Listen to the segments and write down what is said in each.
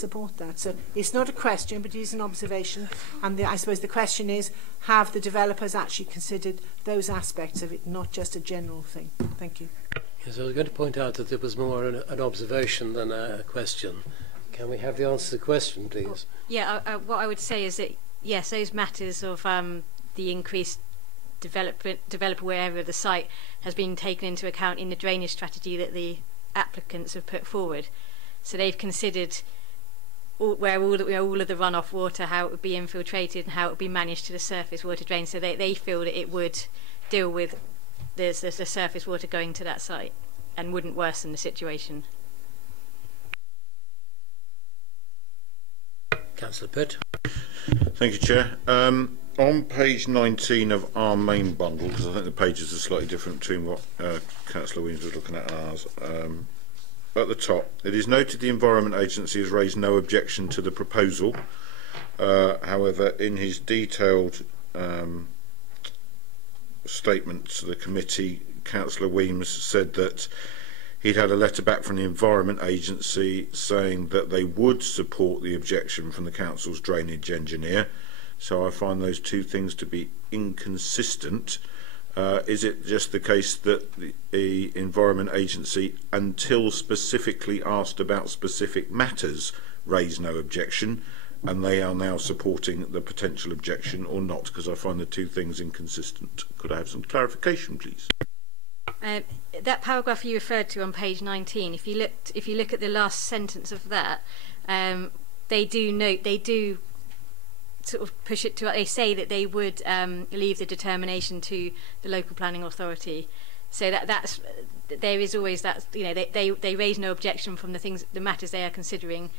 support that. So it's not a question, but it is an observation. And I suppose the question is, have the developers actually considered those aspects of it, not just a general thing? Thank you. Yes, I was going to point out that it was more an observation than a question. Can we have the answer to the question, please? Yeah, what I would say is that, yes, those matters of the increased developable area of the site has been taken into account in the drainage strategy that the applicants have put forward. So they've considered all of the runoff water, how it would be infiltrated and how it would be managed to the surface water drain. So they feel that it would deal with the surface water going to that site and wouldn't worsen the situation. Councillor Pitt. Thank you, Chair. On page 19 of our main bundle, because I think the pages are slightly different between what Councillor Williams was looking at and ours, at the top, it is noted the Environment Agency has raised no objection to the proposal. However, in his detailed statement to the committee, Councillor Williams said that he'd had a letter back from the Environment Agency saying that they would support the objection from the council's drainage engineer. So I find those two things to be inconsistent. Is it just the case that the Environment Agency, until specifically asked about specific matters, raised no objection, and they are now supporting the potential objection, or not? Because I find the two things inconsistent. Could I have some clarification, please? That paragraph you referred to on page 19, if you look at the last sentence of that, they do sort of push it to. They say that they would leave the determination to the local planning authority. So there is always that. You know, they raise no objection from the matters they are considering,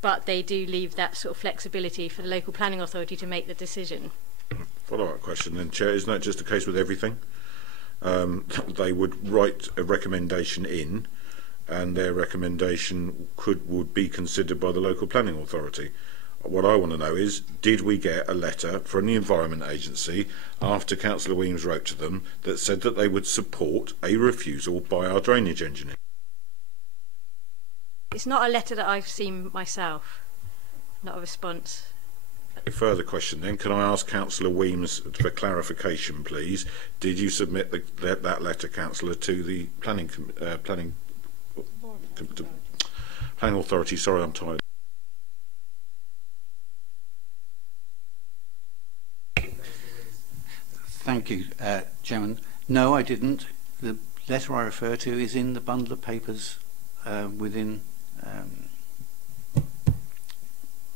but they do leave that sort of flexibility for the local planning authority to make the decision. Follow-up question then, Chair. Isn't that just the case with everything? They would write a recommendation in, and their recommendation would be considered by the local planning authority. What I want to know is, did we get a letter from the Environment Agency after Councillor Williams wrote to them that said that they would support a refusal by our drainage engineer? It's not a letter that I've seen myself, not a response. A further question then, can I ask Councillor Williams for clarification, please? Did you submit that letter, Councillor, to the planning authority? Sorry, I'm tired. Thank you, Chairman. No, I didn't. The letter I refer to is in the bundle of papers within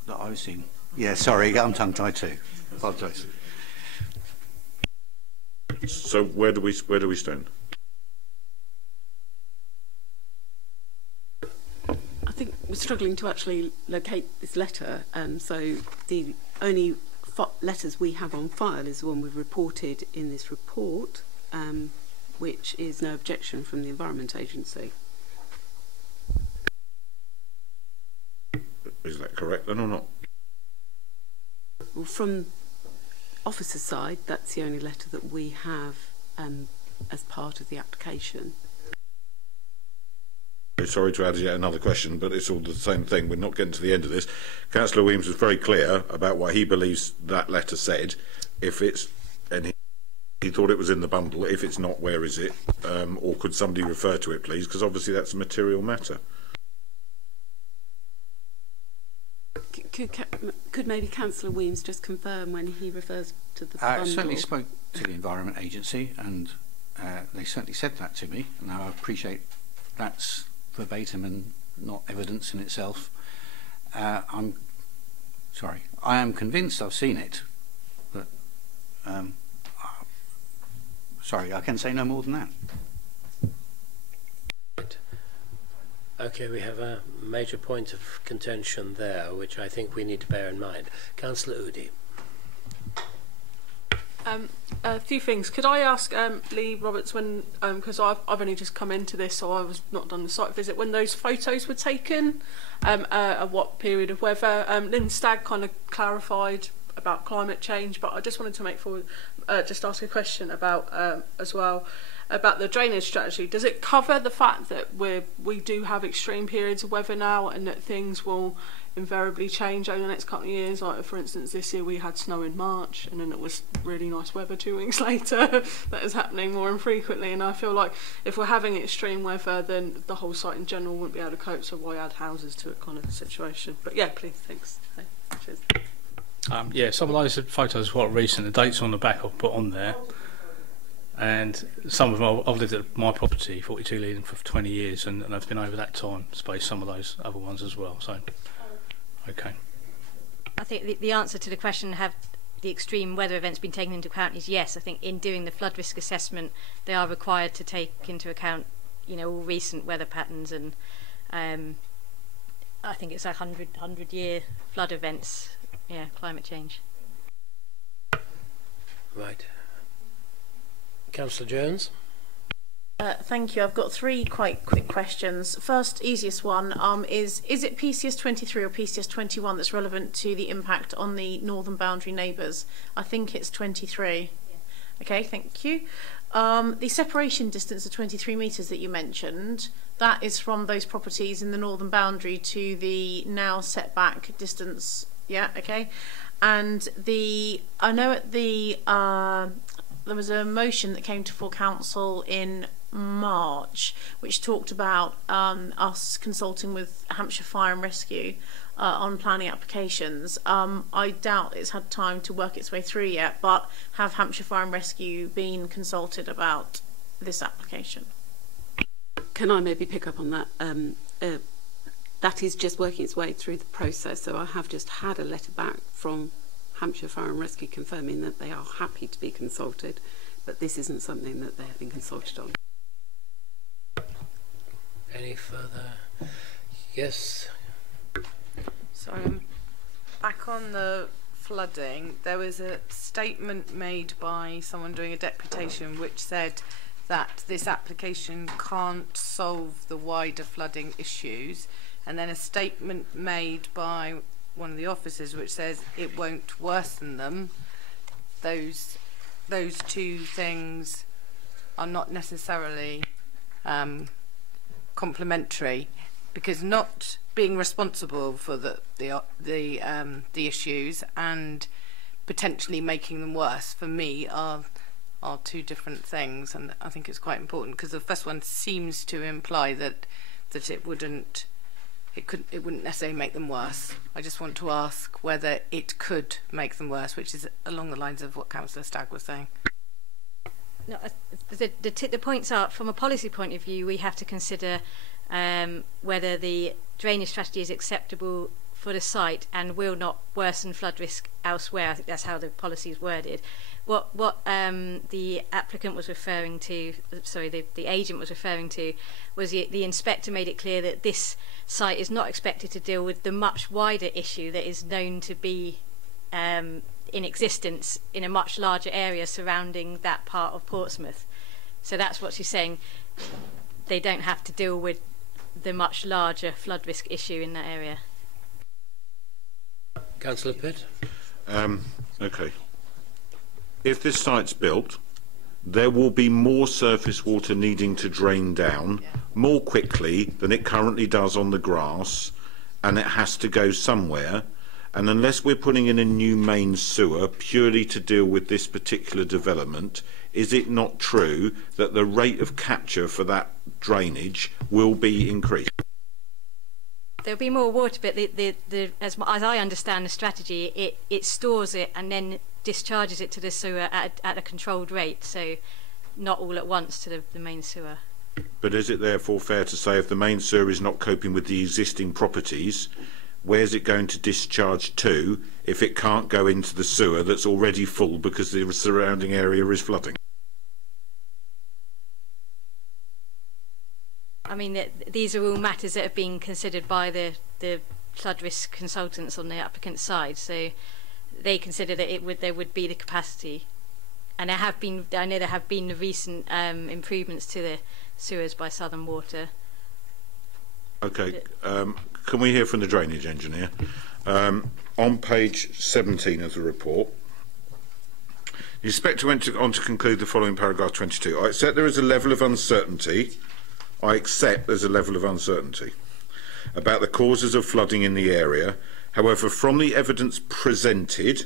that I've seen. Yeah, sorry, I'm tongue-tied too. Apologise. So where do we stand? I think we're struggling to actually locate this letter. So the only letters we have on file is the one we've reported in this report, which is no objection from the Environment Agency. Is that correct then or not? Well, from officer's side, that's the only letter that we have as part of the application. Sorry to add yet another question, but it's all the same thing. We're not getting to the end of this. Councillor Williams was very clear about what he believes that letter said. If it's, and he thought it was in the bundle. If it's not, where is it? Or could somebody refer to it, please? Because obviously that's a material matter. Could maybe Councillor Williams just confirm when he refers to the bundle? I certainly spoke to the Environment Agency, and they certainly said that to me. Now I appreciate that's verbatim and not evidence in itself. I'm sorry, I am convinced I've seen it, but sorry, I can say no more than that. Okay, we have a major point of contention there, which I think we need to bear in mind. Councillor Udy. A few things. Could I ask Lee Roberts, when because I've only just come into this, so I was not done the site visit, when those photos were taken, at what period of weather? Lynn Stagg kind of clarified about climate change, but I just wanted to just ask a question about as well. about the drainage strategy, does it cover the fact that we do have extreme periods of weather now, and that things will invariably change over the next couple of years? Like, for instance, this year we had snow in March, and then it was really nice weather 2 weeks later. That is happening more infrequently, and I feel like if we're having extreme weather, then the whole site in general wouldn't be able to cope, so why add houses to it kind of situation? But yeah, please, thanks. Cheers. Yeah, some of those photos are quite recent. The dates on the back I've put on there, and some of them I've lived at my property, 42 Leading, for 20 years, and I've been over that time space, some of those other ones as well. So, okay. I think the answer to the question, have the extreme weather events been taken into account, is yes. I think in doing the flood risk assessment, they are required to take into account, you know, all recent weather patterns, and I think it's 100-year flood events. Yeah, climate change. Right. Councillor Jones. Thank you. I've got 3 quite quick questions. First, easiest one, is it PCS 23 or PCS 21 that's relevant to the impact on the northern boundary neighbours? I think it's 23. Yeah. Okay, thank you. The separation distance of 23 metres that you mentioned, that is from those properties in the northern boundary to the now setback distance. Yeah, okay. And I know at the there was a motion that came to full council in March which talked about us consulting with Hampshire Fire and Rescue on planning applications. I doubt it's had time to work its way through yet, but have Hampshire Fire and Rescue been consulted about this application? Can I maybe pick up on that? That is just working its way through the process. So I have just had a letter back from Hampshire Fire and Rescue confirming that they are happy to be consulted, but this isn't something that they have been consulted on. Any further? Yes. So back on the flooding, there was a statement made by someone doing a deputation which said that this application can't solve the wider flooding issues, and then a statement made by one of the officers which says it won't worsen them. Those 2 things are not necessarily complementary, because not being responsible for the issues and potentially making them worse, for me, are 2 different things. And I think it's quite important, because the first one seems to imply that it wouldn't necessarily make them worse. I just want to ask whether it could make them worse, which is along the lines of what Councillor Stagg was saying. No, the points are, from a policy point of view, we have to consider whether the drainage strategy is acceptable for the site and will not worsen flood risk elsewhere. I think that's how the policy is worded. What the applicant was referring to, sorry, the agent was referring to, was the inspector made it clear that this site is not expected to deal with the much wider issue that is known to be in existence in a much larger area surrounding that part of Portsmouth. So that's what she's saying. They don't have to deal with the much larger flood risk issue in that area. Councillor Pitt. Okay. If this site's built, there will be more surface water needing to drain down more quickly than it currently does on the grass, and it has to go somewhere. And unless we're putting in a new main sewer purely to deal with this particular development, is it not true that the rate of capture for that drainage will be increased? There'll be more water, but as I understand the strategy, it stores it and then discharges it to the sewer at a controlled rate, so not all at once to the main sewer. But is it therefore fair to say if the main sewer is not coping with the existing properties, where's it going to discharge to if it can't go into the sewer that's already full because the surrounding area is flooding? I mean, these are all matters that have been considered by the flood risk consultants on the applicant's side, so they consider that there would be the capacity, and I know there have been recent improvements to the sewers by Southern Water. Okay, can we hear from the drainage engineer? On page 17 of the report, The inspector went on to conclude the following paragraph 22. I accept there is a level of uncertainty. I accept there's a level of uncertainty about the causes of flooding in the area. However, from the evidence presented,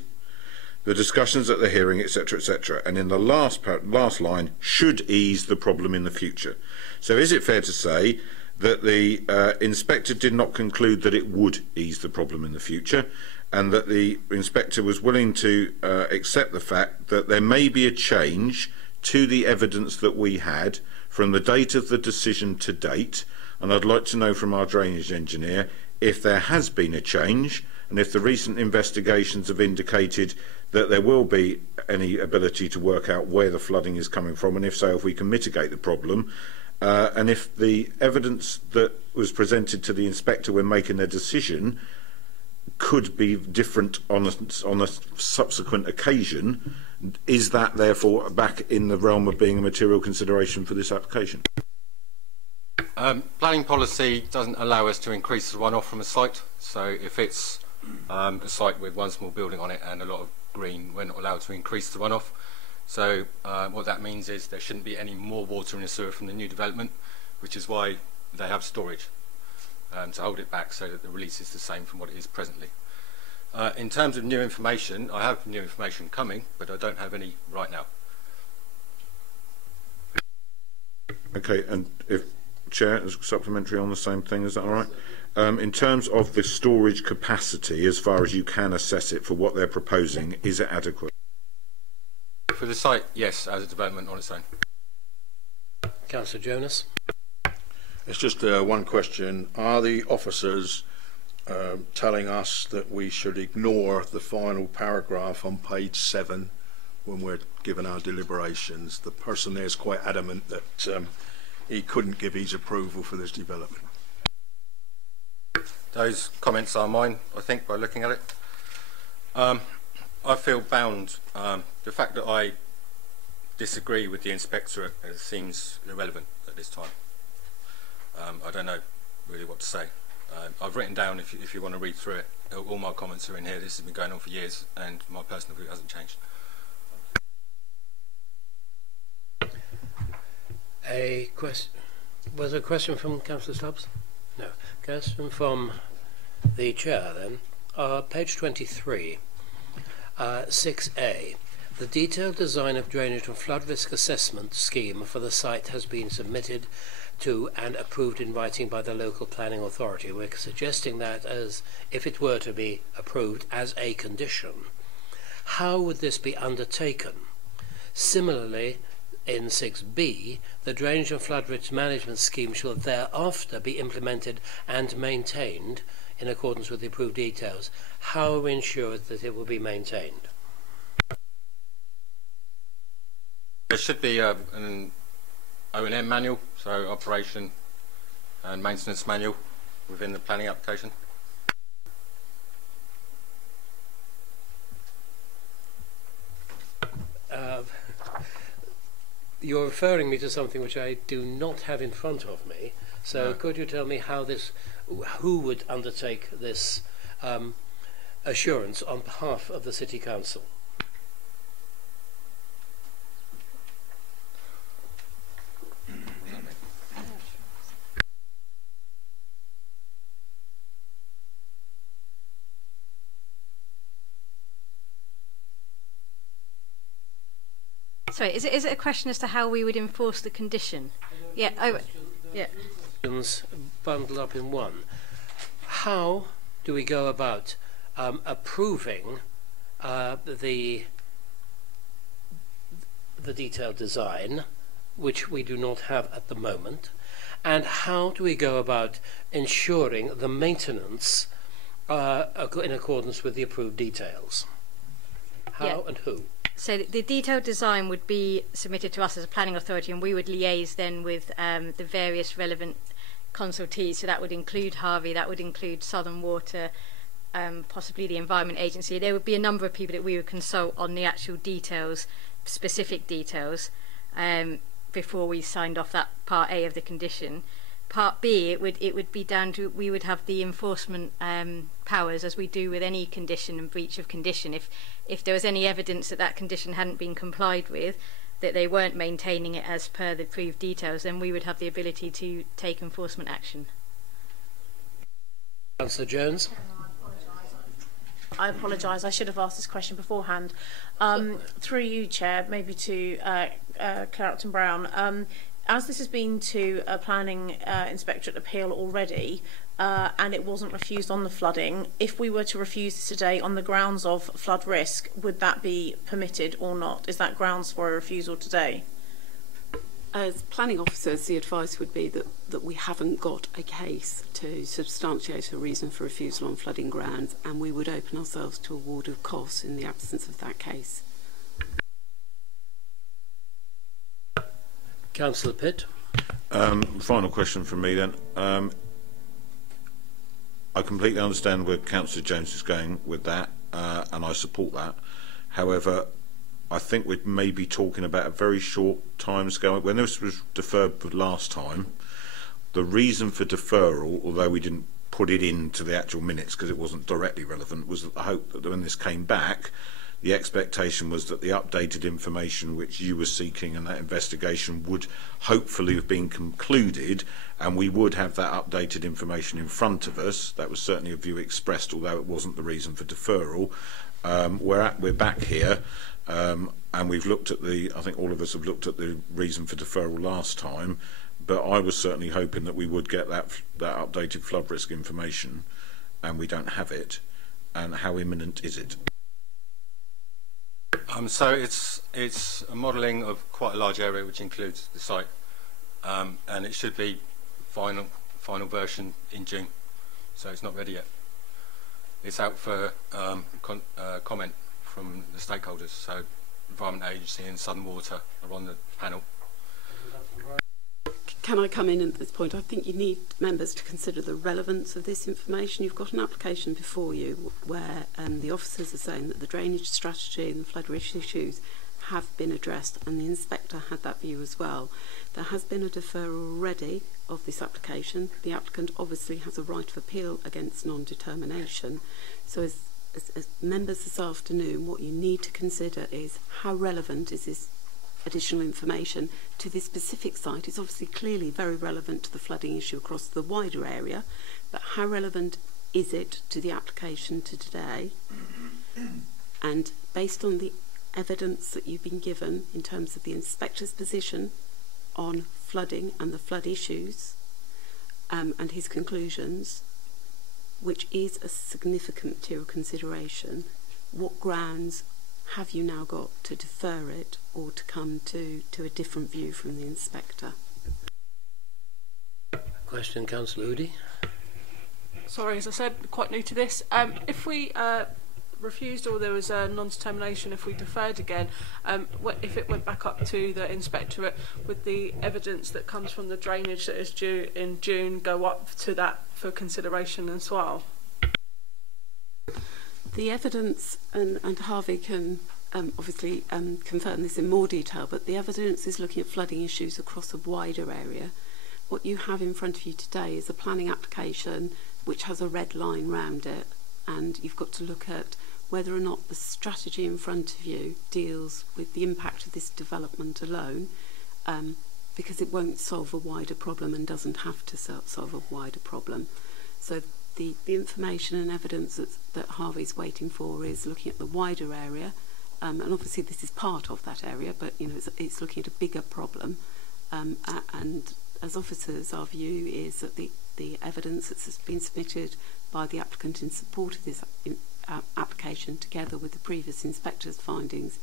the discussions at the hearing, etc., etc., and in the last line, should ease the problem in the future. So is it fair to say that the inspector did not conclude that it would ease the problem in the future, and that the inspector was willing to accept the fact that there may be a change to the evidence that we had from the date of the decision to date? And I'd like to know from our drainage engineer if there has been a change, and if the recent investigations have indicated that there will be any ability to work out where the flooding is coming from, and if so, if we can mitigate the problem, and if the evidence that was presented to the inspector when making their decision could be different on a subsequent occasion, is that therefore back in the realm of being a material consideration for this application? Planning policy doesn't allow us to increase the runoff from a site, so if it's a site with one small building on it and a lot of green, we're not allowed to increase the runoff. So what that means is there shouldn't be any more water in the sewer from the new development, which is why they have storage to hold it back so that the release is the same from what it is presently. In terms of new information, I have new information coming, but I don't have any right now. Okay, and if Chair is supplementary on the same thing, is that all right? In terms of the storage capacity, as far as you can assess it for what they're proposing, is it adequate? For the site, yes, as a development on its own. Councillor Jonas. It's just one question. Are the officers telling us that we should ignore the final paragraph on page 7 when we're given our deliberations? The person there is quite adamant that he couldn't give his approval for this development. Those comments are mine, I think, by looking at it. I feel bound. The fact that I disagree with the inspectorate seems irrelevant at this time. I don't know really what to say. I've written down, if you want to read through it, all my comments are in here. This has been going on for years, and my personal view hasn't changed. A question. Was there a question from Councillor Stubbs? No. Question from the Chair then. Page 23, 6A. The detailed design of drainage and flood risk assessment scheme for the site has been submitted to and approved in writing by the local planning authority. We're suggesting that as if it were to be approved as a condition. How would this be undertaken? Similarly, in 6B, the drainage and flood risk management scheme shall thereafter be implemented and maintained in accordance with the approved details. How are we ensured that it will be maintained? There should be an O&M manual, so operation and maintenance manual within the planning application. You're referring me to something which I do not have in front of me, so no. Could you tell me how this, who would undertake this assurance on behalf of the City Council? Sorry, is it a question as to how we would enforce the condition? Yeah. Oh, yeah. Bundled up in one. How do we go about approving the detailed design, which we do not have at the moment, and how do we go about ensuring the maintenance in accordance with the approved details? How and who? So the detailed design would be submitted to us as a planning authority, and we would liaise then with the various relevant consultees. So that would include Harvey, that would include Southern Water, possibly the Environment Agency. There would be a number of people that we would consult on the actual details, specific details, before we signed off that part A of the condition. Part B, it would be down to, we would have the enforcement powers, as we do with any condition and breach of condition. If there was any evidence that that condition hadn't been complied with, that they weren't maintaining it as per the approved details, then we would have the ability to take enforcement action. Councillor Jones. I apologise, I should have asked this question beforehand. Through you, Chair, maybe to Claire Upton-Brown. As this has been to a planning inspectorate appeal already, and it wasn't refused on the flooding, if we were to refuse this today on the grounds of flood risk, would that be permitted or not? Is that grounds for a refusal today? As planning officers, the advice would be that we haven't got a case to substantiate a reason for refusal on flooding grounds, and we would open ourselves to award of costs in the absence of that case. Councillor Pitt. Final question from me then. I completely understand where Councillor Jones is going with that, and I support that. However, I think we're maybe talking about a very short time scale. When this was deferred last time, the reason for deferral, although we didn't put it into the actual minutes because it wasn't directly relevant, was that the hope that when this came back, the expectation was that the updated information which you were seeking and that investigation would hopefully have been concluded, and we would have that updated information in front of us. That was certainly a view expressed, although it wasn't the reason for deferral. We're back here, and we've looked at I think all of us have looked at the reason for deferral last time, but I was certainly hoping that we would get that updated flood risk information, and we don't have it. And how imminent is it? So it's a modelling of quite a large area, which includes the site, and it should be final version in June. So it's not ready yet. It's out for comment from the stakeholders. So Environment Agency and Southern Water are on the panel. Can I come in at this point? I think you need members to consider the relevance of this information. You've got an application before you where the officers are saying that the drainage strategy and the flood risk issues have been addressed, and the inspector had that view as well. There has been a deferral already of this application. The applicant obviously has a right of appeal against non-determination. So as members this afternoon, what you need to consider is how relevant is this additional information to this specific site. It's obviously clearly very relevant to the flooding issue across the wider area, but how relevant is it to the application to today? And based on the evidence that you've been given in terms of the inspector's position on flooding and the flood issues, and his conclusions, which is a significant material consideration, what grounds have you now got to defer it or to come to a different view from the inspector? Question, Councillor Udy. Sorry, as I said, quite new to this. If we refused or there was a non-determination, if we deferred again, if it went back up to the inspectorate, would the evidence that comes from the drainage that is due in June go up to that for consideration as well? The evidence, and Harvey can obviously confirm this in more detail, but the evidence is looking at flooding issues across a wider area. What you have in front of you today is a planning application which has a red line round it, and you've got to look at whether or not the strategy in front of you deals with the impact of this development alone, because it won't solve a wider problem and doesn't have to solve a wider problem. So the information and evidence that Harvey's waiting for is looking at the wider area, and obviously this is part of that area, but you know it's looking at a bigger problem. And as officers, our view is that the evidence that's been submitted by the applicant in support of this application, together with the previous inspector's findings,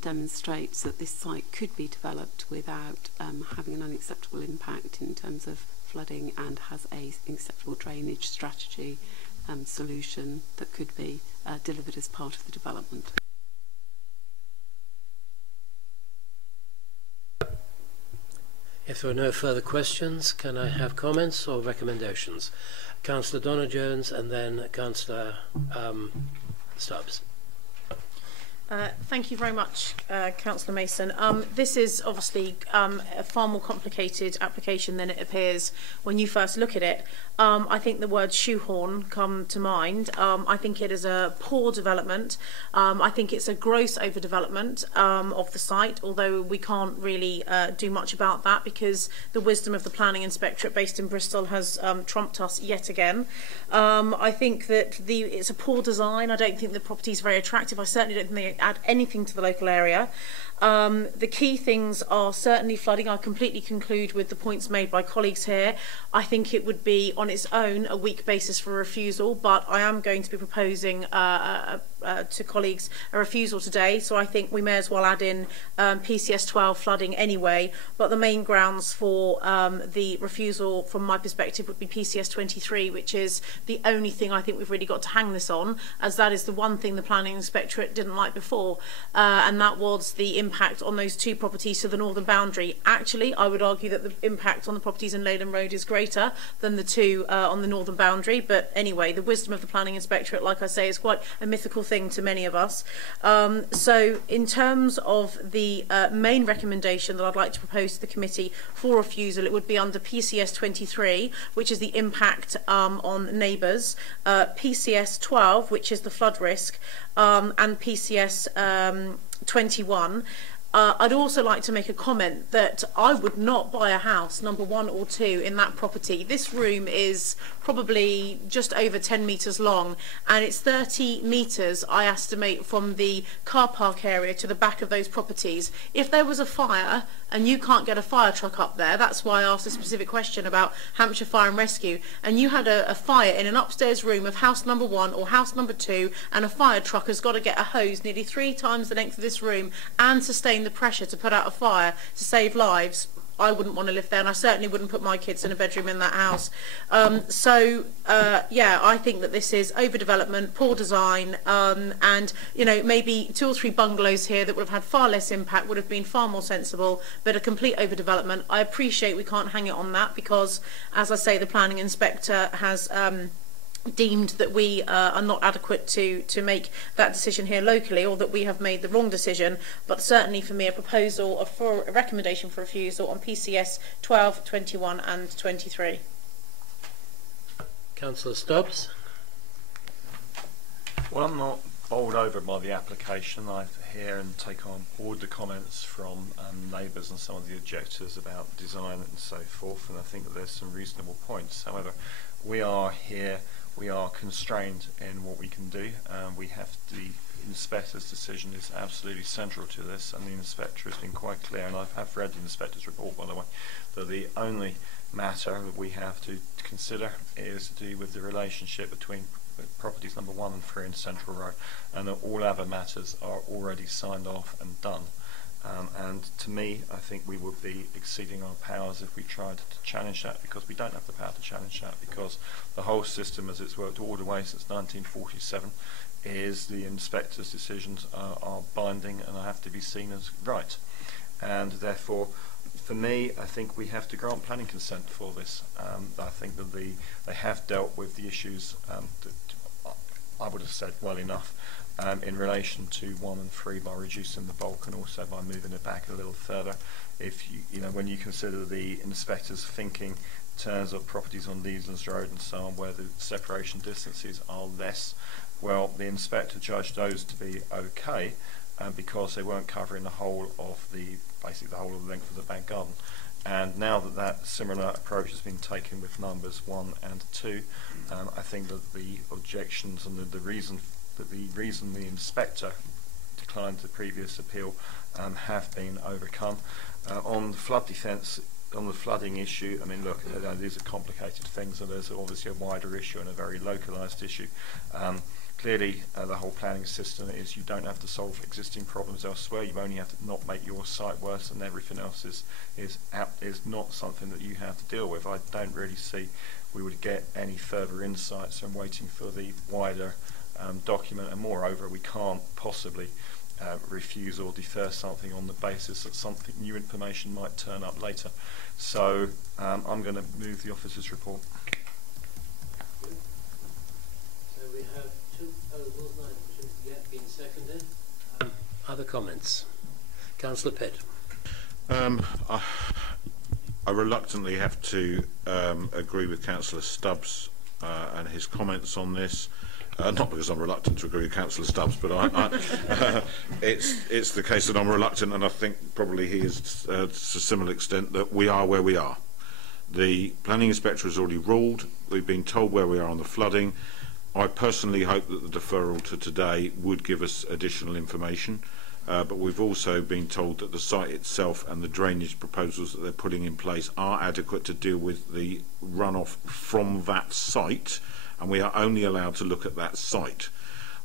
demonstrates that this site could be developed without having an unacceptable impact in terms of flooding, and has a acceptable drainage strategy solution that could be delivered as part of the development. If there are no further questions, can I have comments or recommendations? Councillor Donna Jones and then Councillor Stubbs. Thank you very much, Councillor Mason. This is obviously a far more complicated application than it appears when you first look at it. I think the word shoehorn come to mind. I think it is a poor development. I think it's a gross overdevelopment of the site, although we can't really do much about that because the wisdom of the planning inspectorate based in Bristol has trumped us yet again. I think that it's a poor design. I don't think the property is very attractive. I certainly don't think they add anything to the local area. The key things are certainly flooding. I completely conclude with the points made by colleagues here. I think it would be on its own a weak basis for refusal, but I am going to be proposing to colleagues a refusal today, so I think we may as well add in PCS 12 flooding anyway, but the main grounds for the refusal from my perspective would be PCS 23, which is the only thing I think we've really got to hang this on, as that is the one thing the planning inspectorate didn't like before, and that was the impact on those two properties to the northern boundary. Actually, I would argue that the impact on the properties in Leyland Road is greater than the two on the northern boundary, but anyway, the wisdom of the planning inspectorate, like I say, is quite a mythical thing to many of us. So in terms of the main recommendation that I'd like to propose to the committee for refusal, it would be under PCS 23, which is the impact on neighbours, PCS 12, which is the flood risk, and PCS 21. I'd also like to make a comment that I would not buy a house, number 1 or 2, in that property. This room is probably just over 10 metres long, and it's 30 metres, I estimate, from the car park area to the back of those properties. If there was a fire and you can't get a fire truck up there, that's why I asked a specific question about Hampshire Fire and Rescue, and you had a fire in an upstairs room of house number 1 or house number 2, and a fire truck has got to get a hose nearly 3 times the length of this room and sustain the pressure to put out a fire to save lives, I wouldn't want to live there, and I certainly wouldn't put my kids in a bedroom in that house. Yeah, I think that this is overdevelopment, poor design, and maybe 2 or 3 bungalows here that would have had far less impact would have been far more sensible, but a complete overdevelopment. I appreciate we can't hang it on that because, as I say, the planning inspector has deemed that we are not adequate to make that decision here locally, or that we have made the wrong decision, but certainly for me a proposal for a recommendation for refusal on PCS 12, 21 and 23. Councillor Stubbs. Well, I'm not bowled over by the application. I hear and take on board the comments from neighbours and some of the objectors about design and so forth, and I think that there's some reasonable points. However, we are here, we are constrained in what we can do. We have the inspector's decision is absolutely central to this, and the inspector has been quite clear, and I have read the inspector's report, by the way, that the only matter that we have to consider is to do with the relationship between properties number 1 and 3 in Central Road, and that all other matters are already signed off and done. And to me, I think we would be exceeding our powers if we tried to challenge that, because we don't have the power to challenge that, because the whole system as it's worked all the way since 1947 is the inspector's decisions are binding and have to be seen as right. And therefore, for me, I think we have to grant planning consent for this. I think that they have dealt with the issues that I would have said well enough in relation to 1 and 3 by reducing the bulk and also by moving it back a little further. If when you consider the inspector's thinking in terms of properties on Leeslands Road and so on, where the separation distances are less, well, the inspector judged those to be okay because they weren't covering the whole of basically the whole of the length of the back garden. And now that similar approach has been taken with numbers 1 and 2, I think that the objections and the reason the inspector declined the previous appeal have been overcome. On the flood defence, on the flooding issue, I mean, look, these are complicated things, and there's obviously a wider issue and a very localised issue. Clearly, the whole planning system is you don't have to solve existing problems elsewhere. You only have to not make your site worse, and everything else is not something that you have to deal with. I don't really see we would get any further insights from waiting for the wider document, and moreover, we can't possibly refuse or defer something on the basis that something new information might turn up later. So I'm going to move the officer's report. So we have 2 proposals, which have yet been seconded. Other comments? Councillor Pitt. I reluctantly have to agree with Councillor Stubbs and his comments on this. Not because I'm reluctant to agree with Councillor Stubbs, but it's the case that I'm reluctant, and I think probably he is to a similar extent, that we are where we are. The planning inspector has already ruled. We've been told where we are on the flooding. I personally hope that the deferral to today would give us additional information, but we've also been told that the site itself and the drainage proposals that they're putting in place are adequate to deal with the runoff from that site, and we are only allowed to look at that site.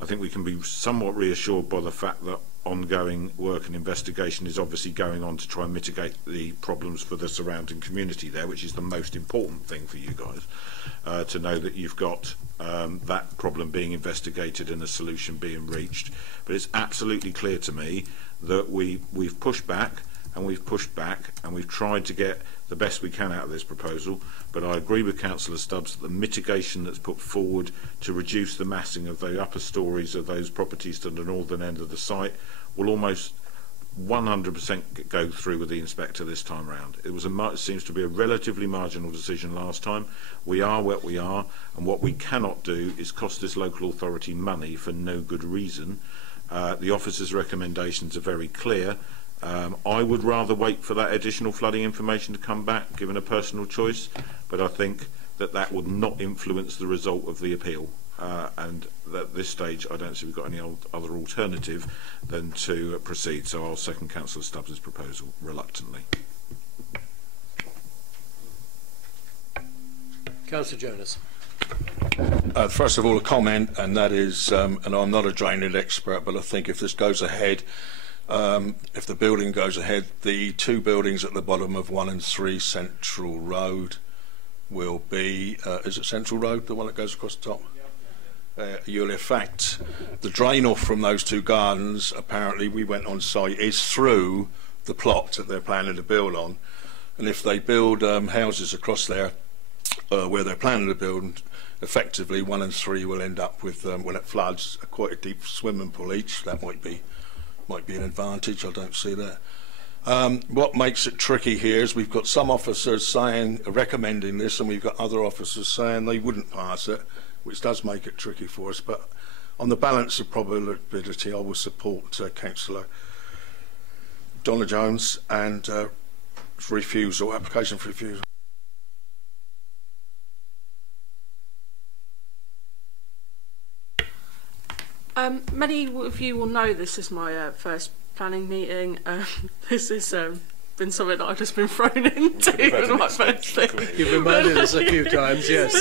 I think we can be somewhat reassured by the fact that ongoing work and investigation is obviously going on to try and mitigate the problems for the surrounding community there, which is the most important thing for you guys, to know that you've got that problem being investigated and a solution being reached. But it's absolutely clear to me that we've pushed back and we've pushed back and we've tried to get the best we can out of this proposal, but I agree with Councillor Stubbs that the mitigation that's put forward to reduce the massing of the upper stories of those properties to the northern end of the site will almost 100% go through with the inspector this time round. It seems to be a relatively marginal decision last time. We are what we are, and what we cannot do is cost this local authority money for no good reason. The officer's recommendations are very clear. I would rather wait for that additional flooding information to come back, given a personal choice, but I think that that would not influence the result of the appeal. And at this stage, I don't see we've got any other alternative than to proceed. So I'll second Councillor Stubbs' proposal reluctantly. Councillor Jonas. First of all, a comment, and that is, and I'm not a drainage expert, but I think if this goes ahead, if the building goes ahead, the two buildings at the bottom of 1 and 3 Central Road will be, is it Central Road, the one that goes across the top? You'll in fact, the drain off from those two gardens, apparently we went on site, is through the plot that they're planning to build on. And if they build houses across there where they're planning to build, effectively 1 and 3 will end up with, when it floods, quite a deep swimming pool each. That might be an advantage. I don't see that. What makes it tricky here is we've got some officers saying, recommending this, and we've got other officers saying they wouldn't pass it, which does make it tricky for us. But on the balance of probability, I will support Councillor Donna Jones and refusal, application for refusal. Many of you will know this is my first planning meeting. This has been something that I've just been thrown into with my first thing. You've reminded us a few times, yes.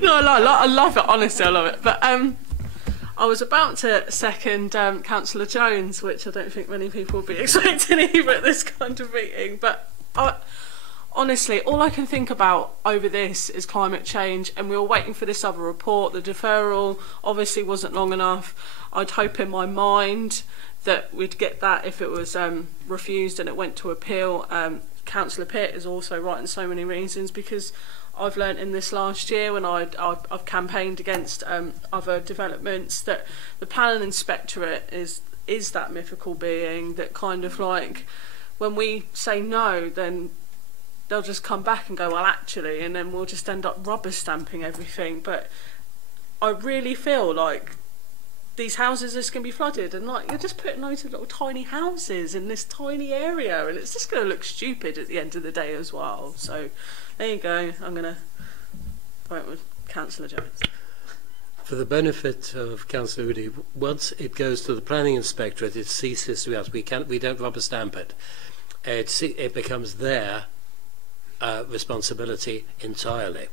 No, I love it, honestly, I love it. But I was about to second Councillor Jones, which I don't think many people will be expecting either at this kind of meeting. But honestly, all I can think about over this is climate change, and we were waiting for this other report. The deferral obviously wasn't long enough. I'd hope in my mind that we'd get that if it was refused and it went to appeal. Councillor Pitt is also right in so many reasons, because I've learnt in this last year when I've campaigned against other developments that the planning inspectorate is that mythical being that kind of like, when we say no, then they'll just come back and go, well, actually, and then we'll just end up rubber stamping everything. But I really feel like these houses are just going to be flooded, and like, you're just putting loads of little tiny houses in this tiny area, and it's just going to look stupid at the end of the day as well. So there you go. I'm going to vote with Councillor Jones. For the benefit of Councillor Udy, once it goes to the planning inspectorate, it ceases to be us. We don't rubber stamp it. It becomes their responsibility entirely.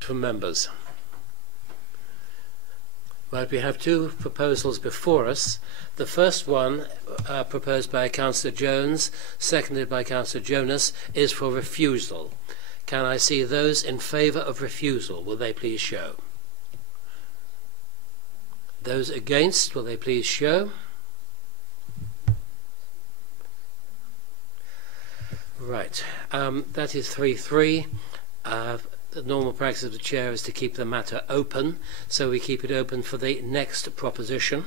From members. Right, we have two proposals before us. The first one, proposed by Councillor Jones, seconded by Councillor Jonas, is for refusal. Can I see those in favour of refusal? Will they please show? Those against, will they please show? Right, that is 3-3. the normal practice of the chair is to keep the matter open, so we keep it open for the next proposition,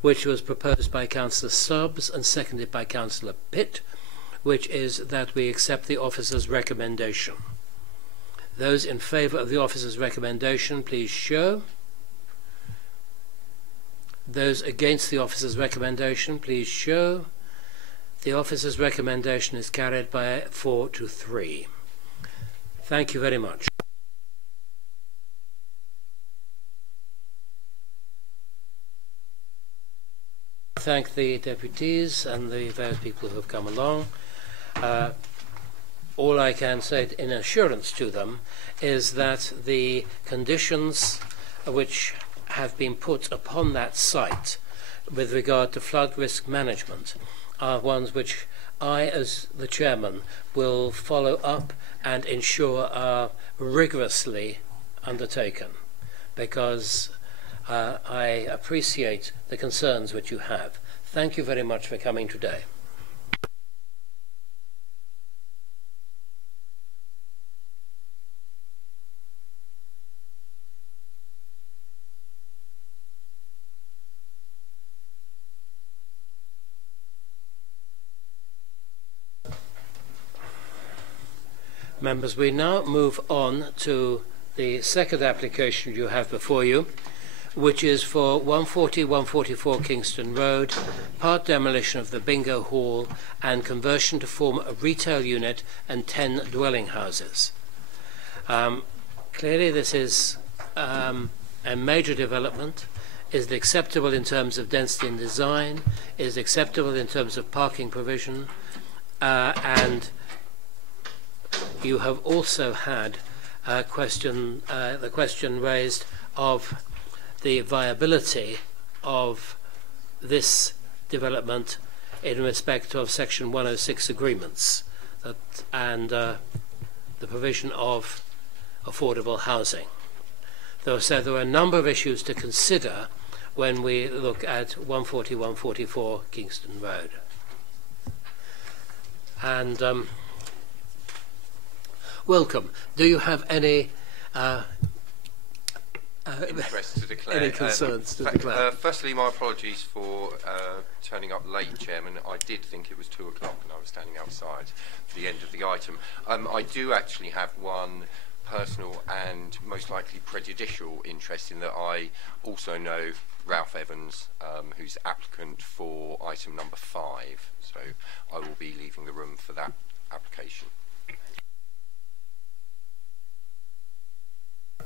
which was proposed by Councillor Stubbs and seconded by Councillor Pitt, which is that we accept the officer's recommendation. Those in favour of the officer's recommendation, please show. Those against the officer's recommendation, please show. The officer's recommendation is carried by 4 to 3. Thank you very much. Thank the deputies and the various people who have come along. All I can say in assurance to them is that the conditions which have been put upon that site with regard to flood risk management are ones which I, as the chairman, will follow up and ensure are rigorously undertaken, because I appreciate the concerns which you have. Thank you very much for coming today. Members, we now move on to the second application you have before you, which is for 140-144 Kingston Road, part demolition of the bingo hall and conversion to form a retail unit and 10 dwelling houses. Clearly this is a major development. Is it acceptable in terms of density and design? Is it acceptable in terms of parking provision? And you have also had the question raised of the viability of this development in respect of Section 106 agreements and the provision of affordable housing. So there are a number of issues to consider when we look at 140-144 Kingston Road. And welcome. Do you have any interest to declare? Any concerns to declare? Firstly, my apologies for turning up late, Chairman. I did think it was 2 o'clock and I was standing outside for the end of the item. I do actually have one personal and most likely prejudicial interest in that I also know Ralph Evans, who's applicant for item number 5. So I will be leaving the room for that application.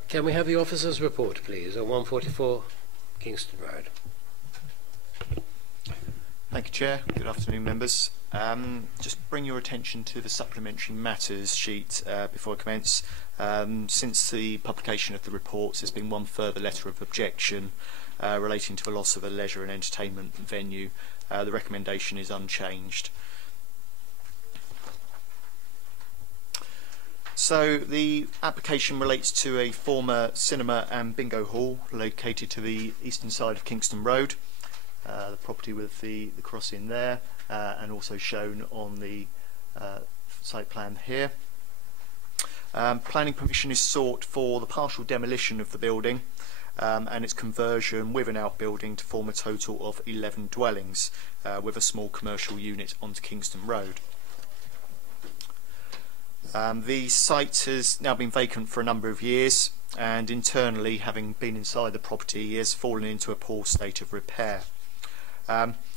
Can we have the officer's report, please, on 144 Kingston Road? Thank you, Chair. Good afternoon, members. Just bring your attention to the supplementary matters sheet before I commence. Since the publication of the reports, there's been one further letter of objection relating to the loss of a leisure and entertainment venue. The recommendation is unchanged. So the application relates to a former cinema and bingo hall located to the eastern side of Kingston Road. The property with the crossing there and also shown on the site plan here. Planning permission is sought for the partial demolition of the building and its conversion with an outbuilding to form a total of 11 dwellings with a small commercial unit onto Kingston Road. The site has now been vacant for a number of years, and internally, having been inside the property, has fallen into a poor state of repair.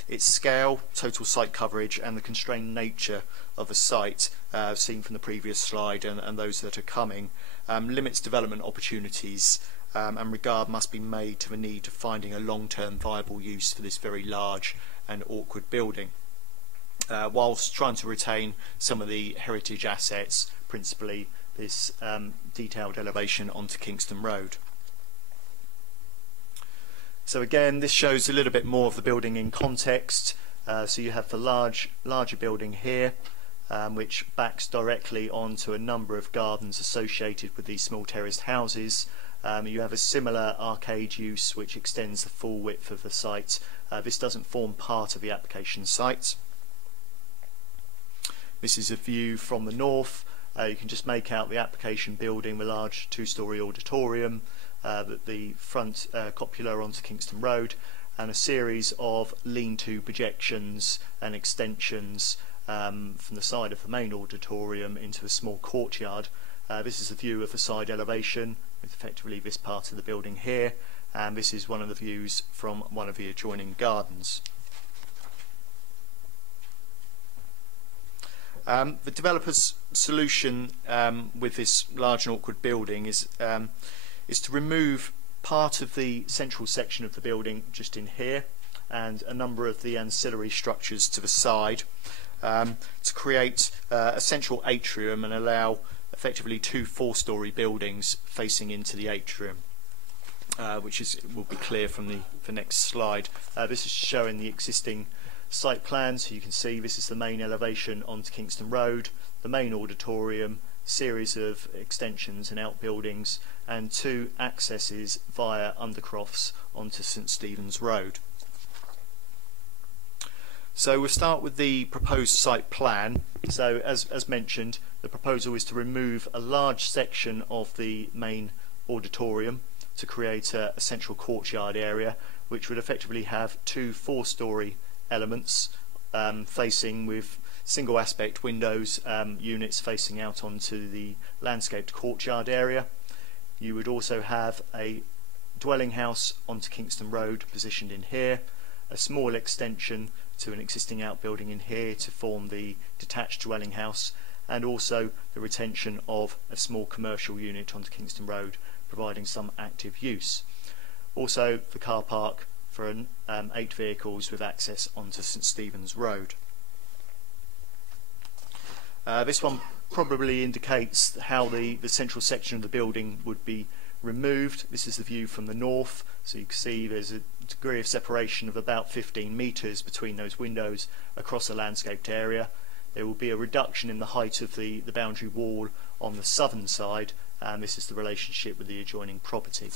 Its scale, total site coverage and the constrained nature of the site, seen from the previous slide and those that are coming, limits development opportunities, and regard must be made to the need of finding a long-term viable use for this very large and awkward building. Whilst trying to retain some of the heritage assets, principally this detailed elevation onto Kingston Road. So again, this shows a little bit more of the building in context. So you have the larger building here, which backs directly onto a number of gardens associated with these small terraced houses. You have a similar arcade use which extends the full width of the site. This doesn't form part of the application site. This is a view from the north You can just make out the application building with a large two-storey auditorium, the front copula onto Kingston Road, and a series of lean-to projections and extensions from the side of the main auditorium into a small courtyard. This is a view of the side elevation with effectively this part of the building here, and this is one of the views from one of the adjoining gardens. The developer's solution with this large and awkward building is to remove part of the central section of the building just in here and a number of the ancillary structures to the side, to create a central atrium and allow effectively two four-storey buildings facing into the atrium, which will be clear from the next slide. This is showing the existing site plan, so you can see this is the main elevation onto Kingston Road, the main auditorium, series of extensions and outbuildings, and two accesses via undercrofts onto St Stephen's Road. So we'll start with the proposed site plan. So as mentioned, the proposal is to remove a large section of the main auditorium to create a central courtyard area, which would effectively have two four-storey elements facing with single aspect windows, units facing out onto the landscaped courtyard area. You would also have a dwelling house onto Kingston Road positioned in here, a small extension to an existing outbuilding in here to form the detached dwelling house, and also the retention of a small commercial unit onto Kingston Road, providing some active use. Also the car park for 8 vehicles with access onto St Stephen's Road. This one probably indicates how the central section of the building would be removed. This is the view from the north, so you can see there's a degree of separation of about 15 metres between those windows across a landscaped area. There will be a reduction in the height of the boundary wall on the southern side, and this is the relationship with the adjoining property.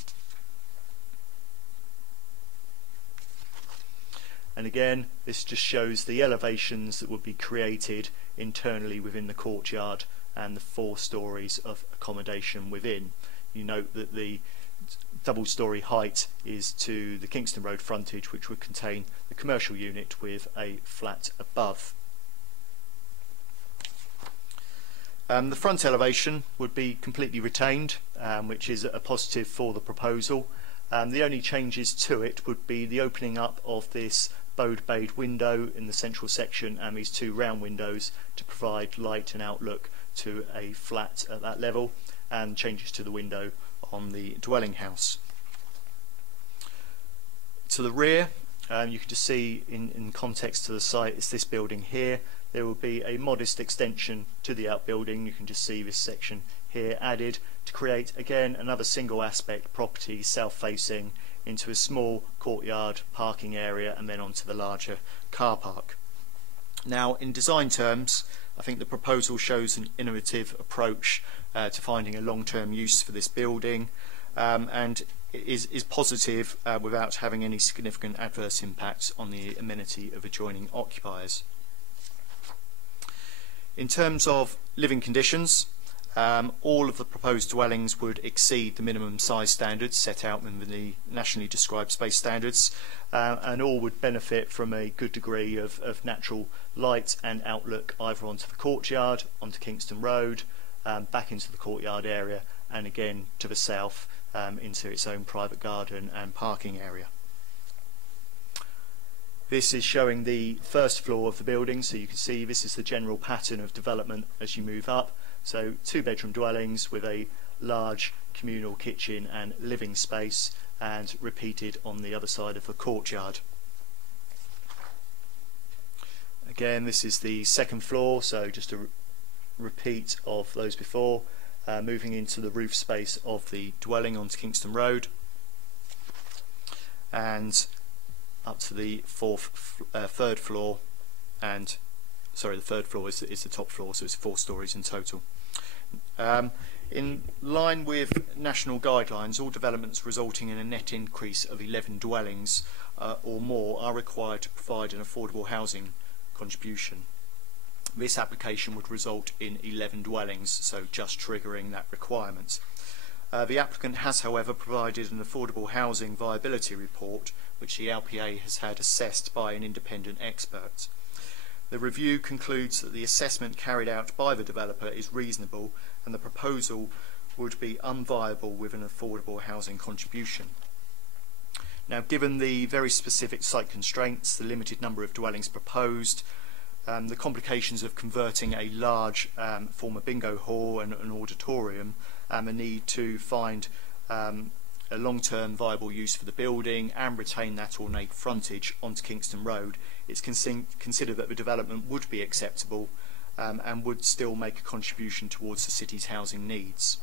And again, this just shows the elevations that would be created internally within the courtyard and the 4 stories of accommodation within. You note that the double-storey height is to the Kingston Road frontage, which would contain the commercial unit with a flat above. The front elevation would be completely retained, which is a positive for the proposal. The only changes to it would be the opening up of this bowed-bayed window in the central section and these 2 round windows to provide light and outlook to a flat at that level, and changes to the window on the dwelling house. To the rear, you can just see in context to the site, it's this building here. There will be a modest extension to the outbuilding. You can just see this section here added to create again another single aspect property south facing into a small courtyard parking area and then onto the larger car park. Now in design terms, I think the proposal shows an innovative approach to finding a long-term use for this building, and is positive without having any significant adverse impacts on the amenity of adjoining occupiers. In terms of living conditions, all of the proposed dwellings would exceed the minimum size standards set out in the nationally described space standards, and all would benefit from a good degree of natural light and outlook either onto the courtyard, onto Kingston Road, back into the courtyard area, and again to the south into its own private garden and parking area. This is showing the first floor of the building, so you can see this is the general pattern of development as you move up. So 2-bedroom dwellings with a large communal kitchen and living space, and repeated on the other side of the courtyard. Again, this is the second floor, so just a repeat of those before, moving into the roof space of the dwelling onto Kingston Road, and up to the third floor, and sorry, the third floor is the top floor, so it's 4 stories in total. In line with national guidelines, all developments resulting in a net increase of 11 dwellings or more are required to provide an affordable housing contribution. This application would result in 11 dwellings, so just triggering that requirement. The applicant has, however, provided an affordable housing viability report, which the LPA has had assessed by an independent expert. The review concludes that the assessment carried out by the developer is reasonable and the proposal would be unviable with an affordable housing contribution. Now, given the very specific site constraints, the limited number of dwellings proposed, the complications of converting a large former bingo hall and an auditorium, a need to find a long-term viable use for the building and retain that ornate frontage onto Kingston Road, it's considered that the development would be acceptable and would still make a contribution towards the city's housing needs.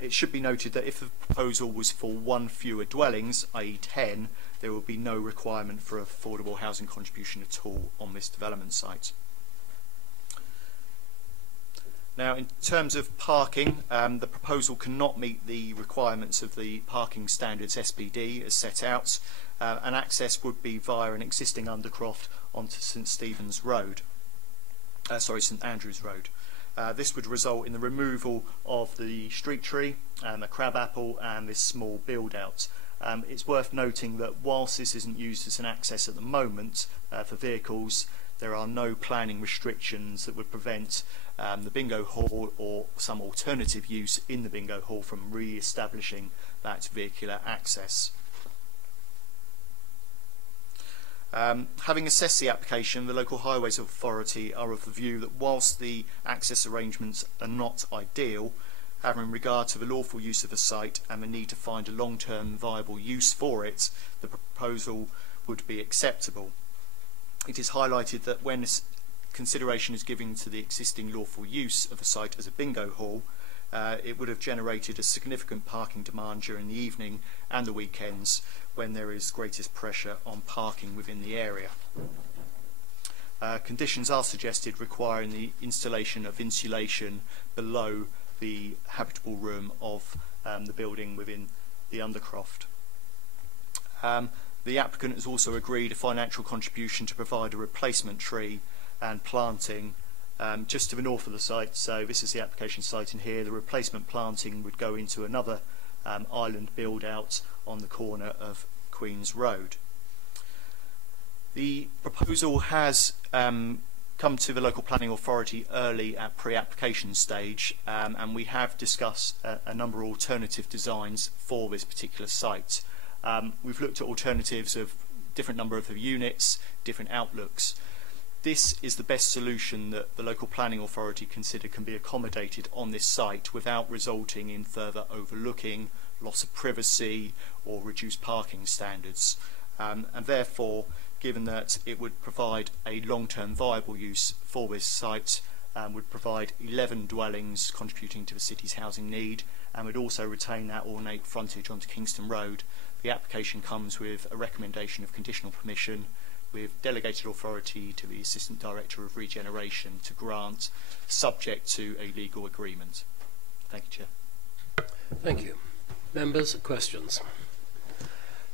It should be noted that if the proposal was for one fewer dwellings, i.e. 10, there will be no requirement for affordable housing contribution at all on this development site. Now, in terms of parking, the proposal cannot meet the requirements of the parking standards SPD as set out, and access would be via an existing undercroft onto St Andrews Road. This would result in the removal of the street tree, the crabapple, and this small build-out. It's worth noting that whilst this isn't used as an access at the moment for vehicles, there are no planning restrictions that would prevent the bingo hall or some alternative use in the bingo hall from re-establishing that vehicular access. Having assessed the application, the Local Highways Authority are of the view that whilst the access arrangements are not ideal, having regard to the lawful use of a site and the need to find a long-term viable use for it, the proposal would be acceptable. It is highlighted that when consideration is given to the existing lawful use of a site as a bingo hall, it would have generated a significant parking demand during the evening and the weekends when there is greatest pressure on parking within the area. Conditions are suggested requiring the installation of insulation below the habitable room of the building within the undercroft. The applicant has also agreed a financial contribution to provide a replacement tree and planting just to the north of the site. So this is the application site in here. The replacement planting would go into another island build out on the corner of Queen's Road. The proposal has come to the local planning authority early at pre-application stage, and we have discussed a number of alternative designs for this particular site. We've looked at alternatives of different number of units, different outlooks. This is the best solution that the local planning authority consider can be accommodated on this site without resulting in further overlooking, loss of privacy or reduced parking standards. And therefore, given that it would provide a long-term viable use for this site, would provide 11 dwellings contributing to the city's housing need, and would also retain that ornate frontage onto Kingston Road, the application comes with a recommendation of conditional permission with delegated authority to the Assistant Director of Regeneration to grant, subject to a legal agreement. Thank you, Chair. Thank you. Members, questions?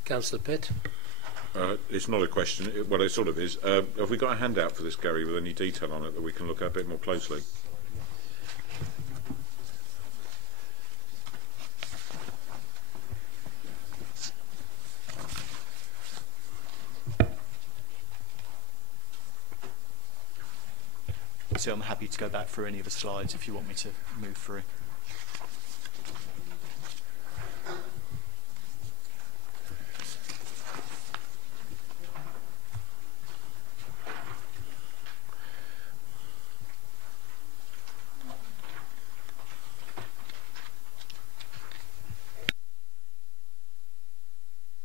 Councillor Pitt. It's not a question, well it sort of is. Have we got a handout for this, Gary, with any detail on it that we can look at a bit more closely? So I'm happy to go back through any of the slides if you want me to move through.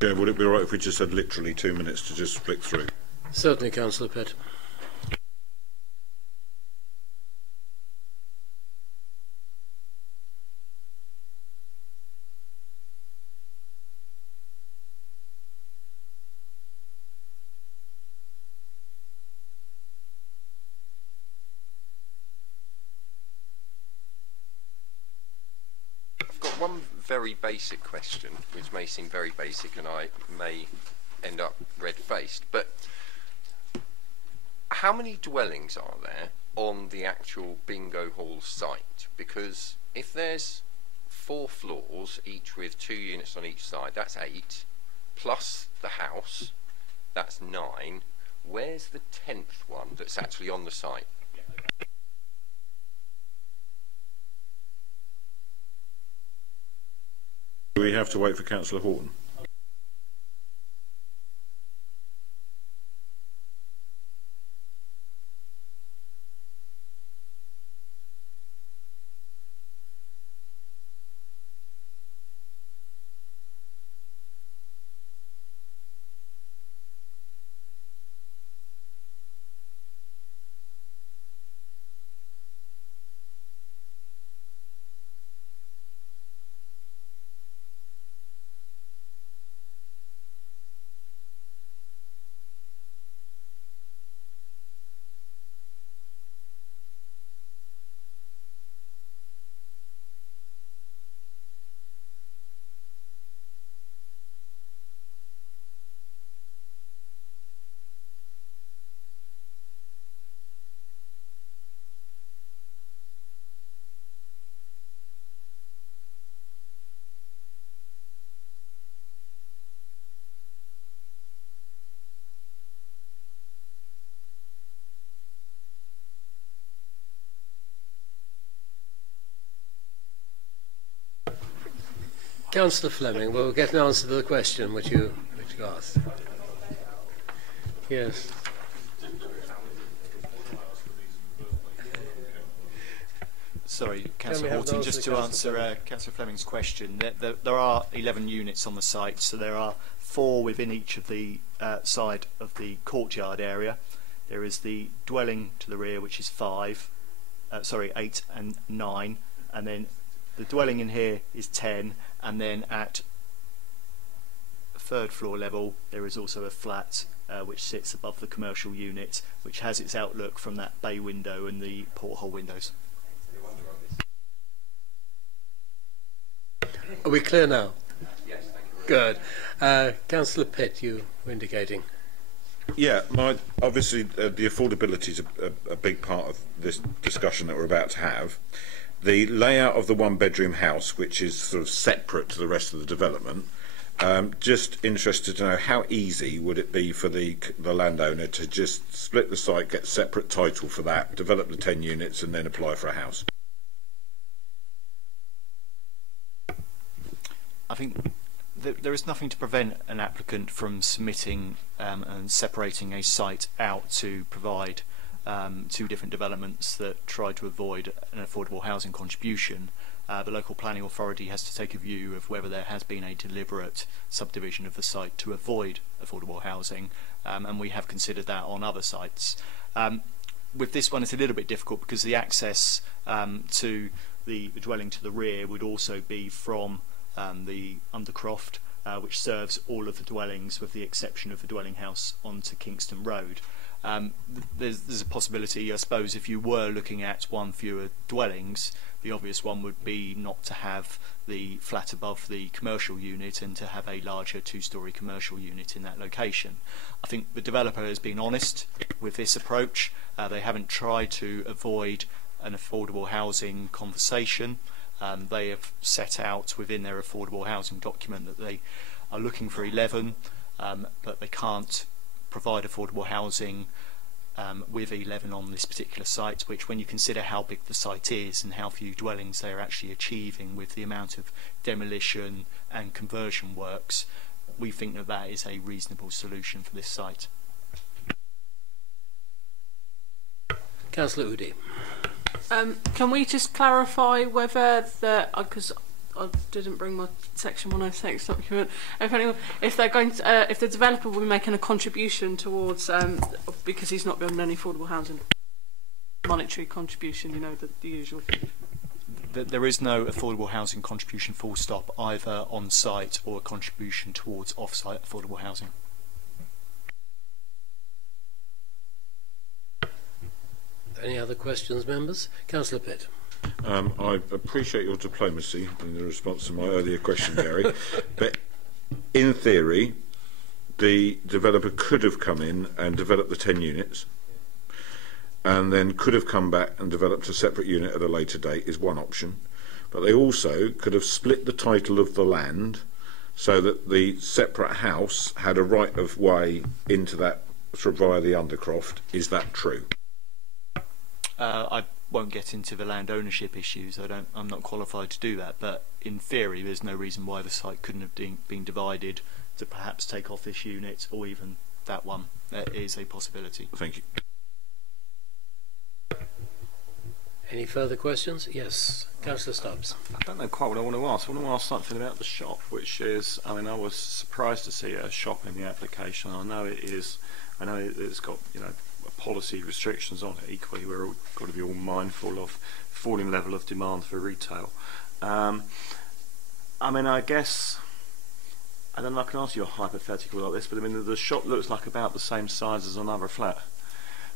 Yeah, would it be all right if we just had literally 2 minutes to just flick through? Certainly, Councillor Pitt. Very basic question, which may seem very basic and I may end up red-faced, but how many dwellings are there on the actual bingo hall site? Because if there's 4 floors, each with 2 units on each side, that's 8, plus the house, that's 9. Where's the 10th one that's actually on the site? Do we have to wait for Councillor Horton? Councillor Fleming, we'll get an answer to the question which you asked. Yes. Sorry, Councillor Horton, just to answer Councillor Fleming's question, there are 11 units on the site, so there are 4 within each of the side of the courtyard area. There is the dwelling to the rear, which is 8 and 9, and then the dwelling in here is 10, and then at 3rd floor level there is also a flat which sits above the commercial unit, which has its outlook from that bay window and the porthole windows. Are we clear now? Yes, thank you. Good. Councillor Pitt, you were indicating. Yeah, obviously the affordability is a big part of this discussion that we're about to have. The layout of the 1-bedroom house, which is sort of separate to the rest of the development, just interested to know how easy would it be for the landowner to just split the site, get separate title for that, develop the 10 units and then apply for a house? I think there is nothing to prevent an applicant from submitting and separating a site out to provide 2 different developments that try to avoid an affordable housing contribution. The local planning authority has to take a view of whether there has been a deliberate subdivision of the site to avoid affordable housing, and we have considered that on other sites. With this one it's a little bit difficult because the access to the dwelling to the rear would also be from the undercroft, which serves all of the dwellings with the exception of the dwelling house onto Kingston Road. There's a possibility, I suppose, if you were looking at 1 fewer dwellings, the obvious one would be not to have the flat above the commercial unit and to have a larger 2-storey commercial unit in that location. I think the developer has been honest with this approach. They haven't tried to avoid an affordable housing conversation. They have set out within their affordable housing document that they are looking for 11, but they can't provide affordable housing with 11 on this particular site, which, when you consider how big the site is and how few dwellings they are actually achieving with the amount of demolition and conversion works, we think that that is a reasonable solution for this site. Councillor Udy. Can we just clarify whether because I didn't bring my section 106 document. If they're going to, if the developer will be making a contribution towards, because he's not building any affordable housing, monetary contribution, you know, the usual. There is no affordable housing contribution full stop, either on site or a contribution towards off-site affordable housing. Any other questions, members? Councillor Pitt. I appreciate your diplomacy in the response to my earlier question, Gary, but in theory the developer could have come in and developed the 10 units, and then could have come back and developed a separate unit at a later date is one option. But they also could have split the title of the land so that the separate house had a right of way into that sort of via the Undercroft. Is that true? I won't get into the land ownership issues. I'm not qualified to do that. But in theory, there's no reason why the site couldn't have been divided to perhaps take off this unit or even that one. That is a possibility. Thank you. Any further questions? Yes, Councillor Stubbs. I don't know quite what I want to ask. I want to ask something about the shop, which is, I mean, I was surprised to see a shop in the application. I know it's got, you know, policy restrictions on it. Equally, we're all got to be all mindful of falling level of demand for retail. I mean, I guess, I don't know if I can ask you a hypothetical like this, but I mean, the shop looks like about the same size as another flat.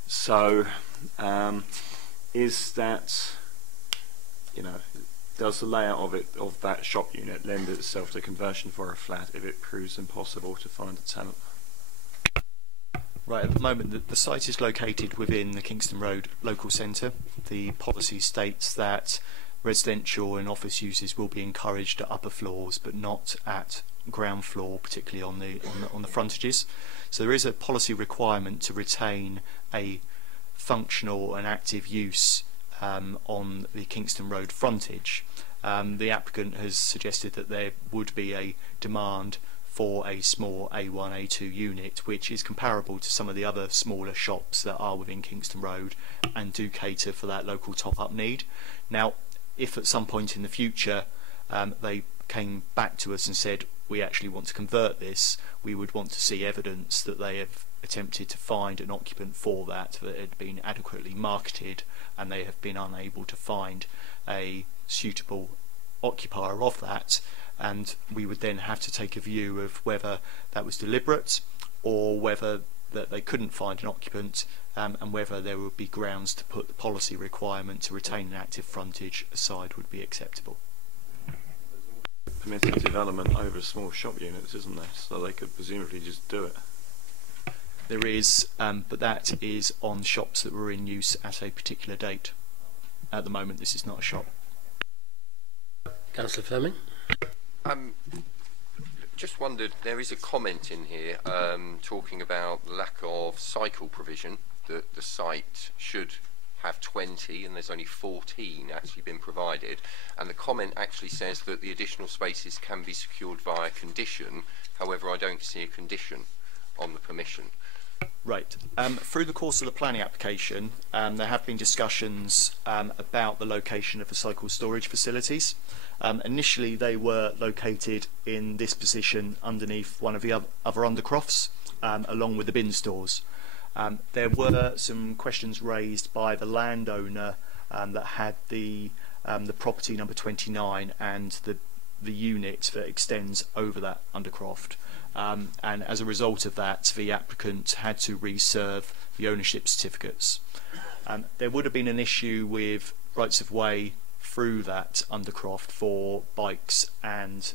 So, is that, you know, does the layout of that shop unit lend itself to conversion for a flat if it proves impossible to find a tenant? Right, at the moment the site is located within the Kingston Road local centre. The policy states that residential and office uses will be encouraged at upper floors but not at ground floor, particularly on the frontages. So there is a policy requirement to retain a functional and active use on the Kingston Road frontage. The applicant has suggested that there would be a demand for a small A1, A2 unit, which is comparable to some of the other smaller shops that are within Kingston Road and do cater for that local top-up need. Now, if at some point in the future they came back to us and said, we actually want to convert this, we would want to see evidence that they have attempted to find an occupant for that had been adequately marketed and they have been unable to find a suitable occupier of that, and we would then have to take a view of whether that was deliberate or whether that they couldn't find an occupant, and whether there would be grounds to put the policy requirement to retain an active frontage aside would be acceptable. Permitted development over small shop units, isn't there? So they could presumably just do it. There is, but that is on shops that were in use at a particular date. At the moment, this is not a shop. Councillor Fleming? Just wondered, there is a comment in here talking about the lack of cycle provision, that the site should have 20 and there's only 14 actually been provided, and the comment actually says that the additional spaces can be secured via condition. However, I don't see a condition on the permission. Right. Through the course of the planning application, there have been discussions about the location of the cycle storage facilities. Initially, they were located in this position underneath one of the other undercrofts, along with the bin stores. There were some questions raised by the landowner that had the property number 29 and the unit that extends over that undercroft. And as a result of that, the applicant had to reserve the ownership certificates. There would have been an issue with rights of way through that undercroft for bikes and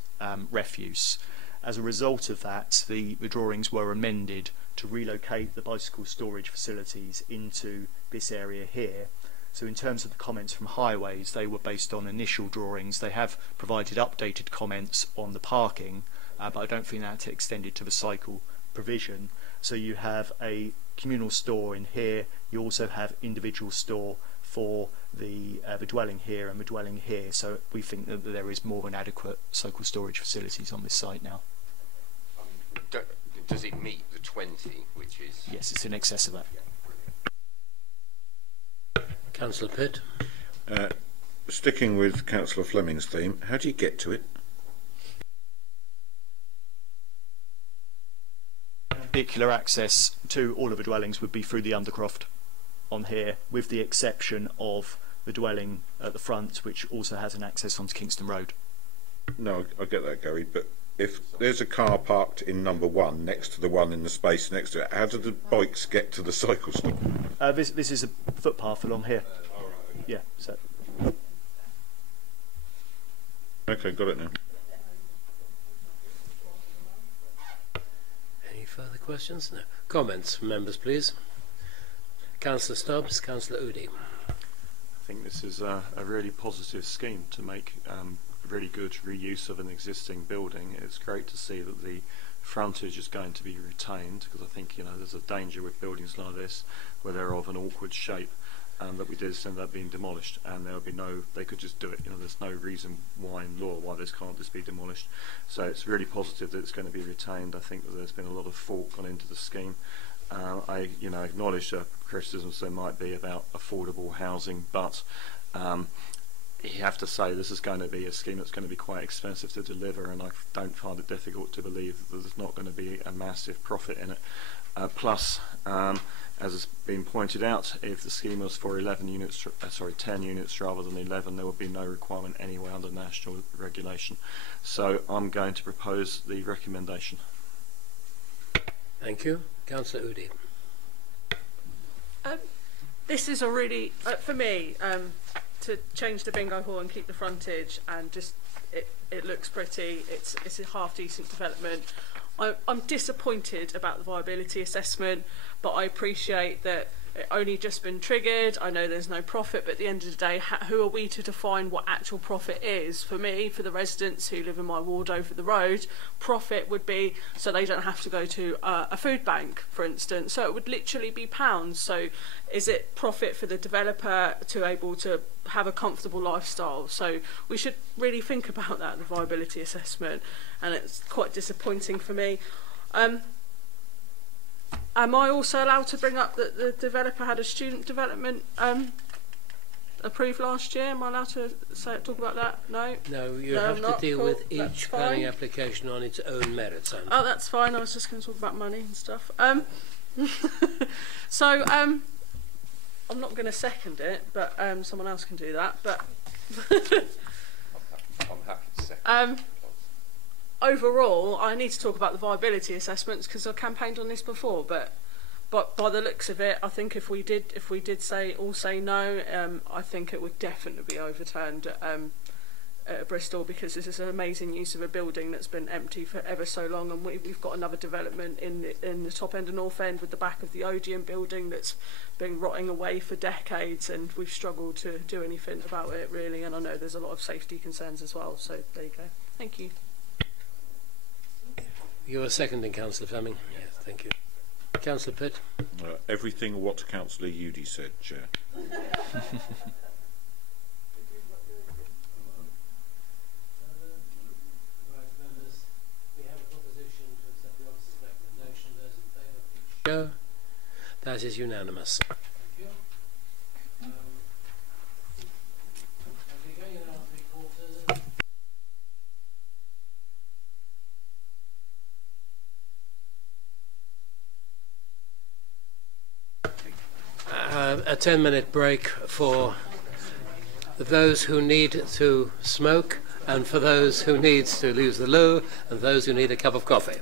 refuse. As a result of that, the drawings were amended to relocate the bicycle storage facilities into this area here. So in terms of the comments from Highways, they were based on initial drawings. They have provided updated comments on the parking, but I don't think that's extended to the cycle provision. So you have a communal store in here, you also have individual store for the dwelling here and the dwelling here, so we think that there is more than adequate cycle storage facilities on this site now. Does it meet the 20, which is... Yes, it's in excess of that. Councillor Pitt? Sticking with Councillor Fleming's theme, how do you get to it? Vehicular access to all of the dwellings would be through the undercroft on here, with the exception of the dwelling at the front, which also has an access onto Kingston Road. No, I get that, Gary, but if there's a car parked in number 1 next to the one in the space next to it, how do the bikes get to the cycle store? This is a footpath along here. Yeah, so. Okay, got it now. Any further questions? No. Comments from members, please. Councillor Stubbs, Councillor Udi. I think this is a really positive scheme to make really good reuse of an existing building. It's great to see that the frontage is going to be retained, because I think, you know, there's a danger with buildings like this where they're of an awkward shape, that we did end up being demolished, and there would be no, they could just do it. You know, there's no reason why in law why this can't just be demolished. So it's really positive that it's going to be retained. I think that there's been a lot of thought gone into the scheme. I, you know, acknowledge the criticisms there might be about affordable housing, but you have to say this is going to be a scheme that's going to be quite expensive to deliver, and I don't find it difficult to believe that there's not going to be a massive profit in it. Plus, as has been pointed out, if the scheme was for 10 units rather than 11, there would be no requirement anyway under national regulation. So I'm going to propose the recommendation. Thank you. Councillor Udi. This is a really, for me, to change the bingo hall and keep the frontage, and just it looks pretty. It's a half decent development. I'm disappointed about the viability assessment, but I appreciate that it only just been triggered. I know there's no profit, but at the end of the day, who are we to define what actual profit is? For me, for the residents who live in my ward over the road, profit would be so they don't have to go to a food bank, for instance. So it would literally be pounds. So is it profit for the developer to able to have a comfortable lifestyle? So we should really think about that, the viability assessment, and it's quite disappointing for me. Am I also allowed to bring up that the developer had a student development approved last year? Am I allowed to talk about that? No? No, you have to deal with each planning application on its own merits. Oh, that's fine. I was just going to talk about money and stuff. So, I'm not going to second it, but someone else can do that. But I'm happy to second. Overall, I need to talk about the viability assessments because I campaigned on this before. But by the looks of it, I think if we did say no, I think it would definitely be overturned at Bristol, because this is an amazing use of a building that's been empty for ever so long, and we've got another development in the top end and north end with the back of the Odeon building that's been rotting away for decades, and we've struggled to do anything about it really. And I know there's a lot of safety concerns as well. So there you go. Thank you. You are seconding, Councillor Fleming. Yes, thank you. Councillor Pitt. Everything what Councillor Udi said, Chair. Show. That is unanimous. A 10-minute break for those who need to smoke, and for those who need to lose the loo, and those who need a cup of coffee.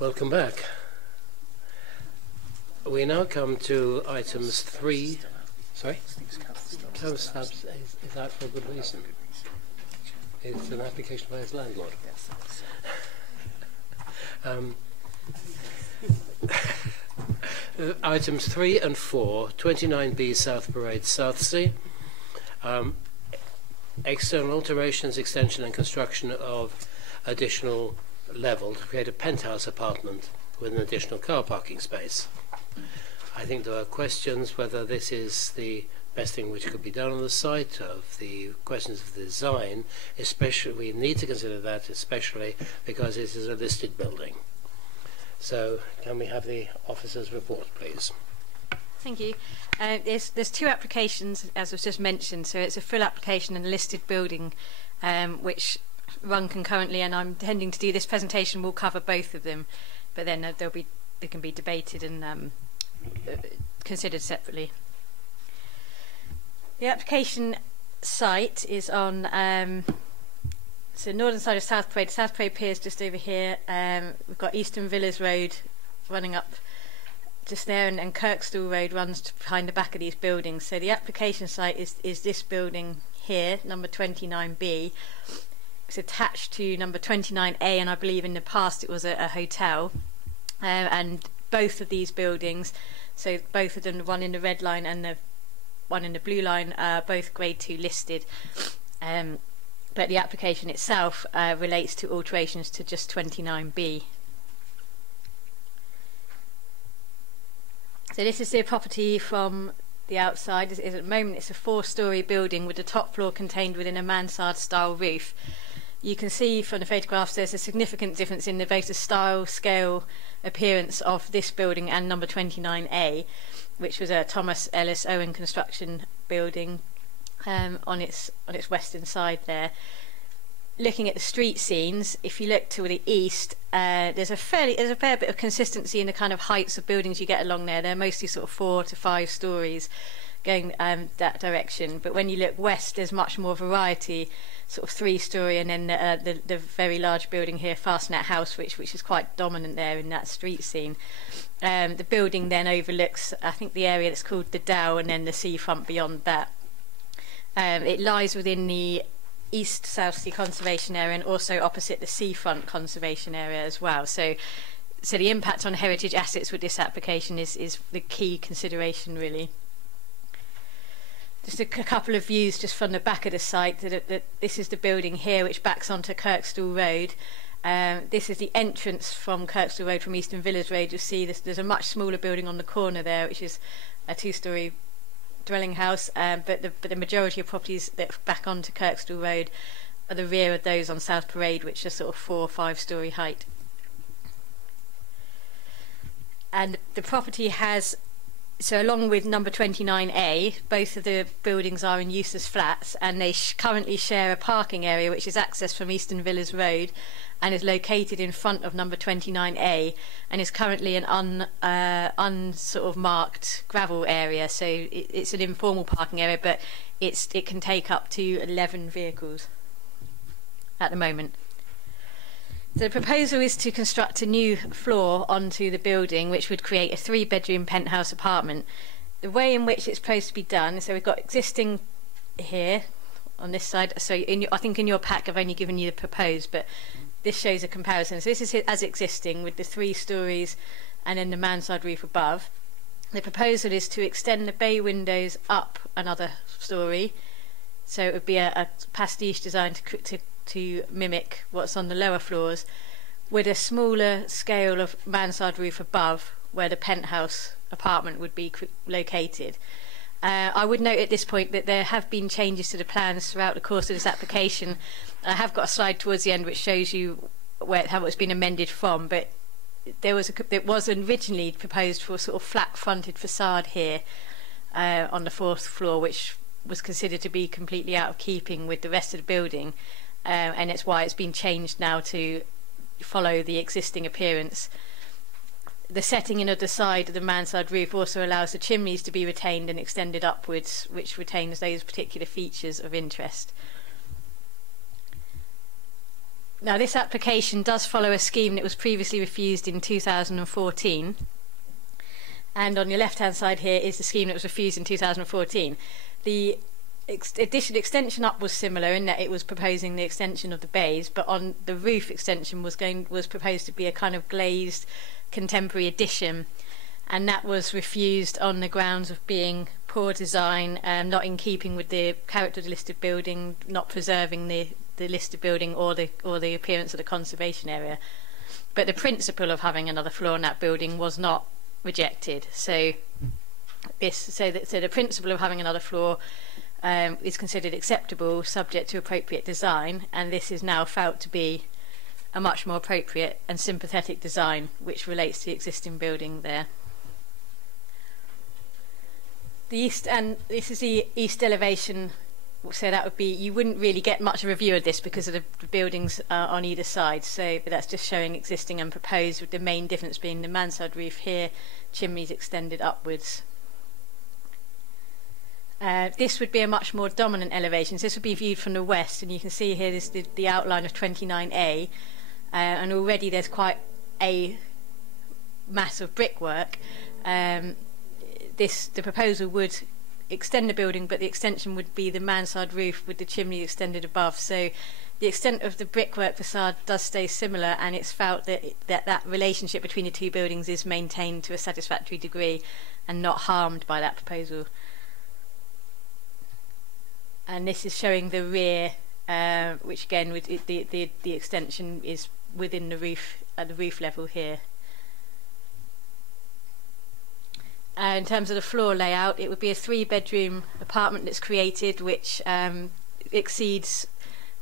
Welcome back. We now come to items 3. Sorry? Councillor Stubbs is out for a good reason. It's an application by his landlord. Items 3 and 4, 29B South Parade, Southsea. External alterations, extension and construction of additional level to create a penthouse apartment with an additional car parking space. I think there are questions whether this is the best thing which could be done on the site, of the questions of the design, especially we need to consider that, especially because it is a listed building. So can we have the officer's report, please? Thank you. There's two applications, as was just mentioned, so it's a full application and a listed building, which run concurrently, and I'm intending to do this presentation will cover both of them, but then they can be debated and considered separately. The application site is on so northern side of South Parade. South Parade Pier is just over here. We've got Eastern Villas Road running up just there, and Kirkstall Road runs behind the back of these buildings. So the application site is this building here, number 29B. It's attached to number 29A, and I believe in the past it was a hotel. And both of these buildings, so both of them, the one in the red line and the one in the blue line, are both grade 2 listed. But the application itself relates to alterations to just 29B. So this is the property from the outside. At the moment it's a 4-storey building with the top floor contained within a mansard style roof. You can see from the photographs there's a significant difference in both the style, scale, appearance of this building and number 29A, which was a Thomas Ellis Owen construction building on its western side there. Looking at the street scenes, if you look to the east, there's a fair bit of consistency in the kind of heights of buildings you get along there. They're mostly sort of 4 to 5 stories going that direction. But when you look west, there's much more variety, sort of 3-storey, and then the very large building here, Fastnet House, which is quite dominant there in that street scene. The building then overlooks, I think, the area that's called the Dow, and then the seafront beyond that. It lies within the East Southsea Conservation Area and also opposite the seafront conservation area as well. So the impact on heritage assets with this application is the key consideration, really. Just a couple of views just from the back of the site. This is the building here, which backs onto Kirkstall Road. This is the entrance from Kirkstall Road from Eastern Villas Road. You'll see there's a much smaller building on the corner there, which is a 2-storey dwelling house, but the majority of properties that back onto Kirkstall Road are the rear of those on South Parade, which are sort of 4 or 5-storey height. And the property has, so along with number 29A, both of the buildings are in use as flats, and they currently share a parking area which is accessed from Eastern Villas Road and is located in front of number 29A, and is currently an sort of marked gravel area. So it's an informal parking area, but it can take up to 11 vehicles at the moment. The proposal is to construct a new floor onto the building, which would create a 3-bedroom penthouse apartment. The way in which it's supposed to be done, so we've got existing here on this side. So I think in your pack I've only given you the proposed, but this shows a comparison. So this is as existing with the 3 stories and then the mansard roof above. The proposal is to extend the bay windows up another story, so it would be a pastiche design to mimic what's on the lower floors, with a smaller scale of mansard roof above where the penthouse apartment would be located. I would note at this point that there have been changes to the plans throughout the course of this application. I have got a slide towards the end which shows you how it's been amended from, but it was originally proposed for a sort of flat-fronted facade here on the 4th floor, which was considered to be completely out of keeping with the rest of the building. And it's why it's been changed now to follow the existing appearance. The setting in of the side of the mansard roof also allows the chimneys to be retained and extended upwards, which retains those particular features of interest. Now, this application does follow a scheme that was previously refused in 2014. And on your left-hand side here is the scheme that was refused in 2014. The extension up was similar in that it was proposing the extension of the bays, but on the roof extension was proposed to be a kind of glazed contemporary addition, and that was refused on the grounds of being poor design, not in keeping with the character of the listed building, not preserving the listed building or the appearance of the conservation area. But the principle of having another floor in that building was not rejected. So the principle of having another floor is considered acceptable, subject to appropriate design, and this is now felt to be a much more appropriate and sympathetic design which relates to the existing building there. The east, and this is the east elevation, so that would be, you wouldn't really get much of a view of this because of the buildings on either side, so but that's just showing existing and proposed, with the main difference being the mansard roof here, chimneys extended upwards. This would be a much more dominant elevation. So this would be viewed from the west, and you can see here this the outline of 29A, and already there's quite a mass of brickwork. The proposal would extend the building, but the extension would be the mansard roof with the chimney extended above. So the extent of the brickwork facade does stay similar, and it's felt that that relationship between the two buildings is maintained to a satisfactory degree and not harmed by that proposal. And this is showing the rear, which again, with the extension is within the roof, at the roof level here. In terms of the floor layout, it would be a 3-bedroom apartment that's created, which exceeds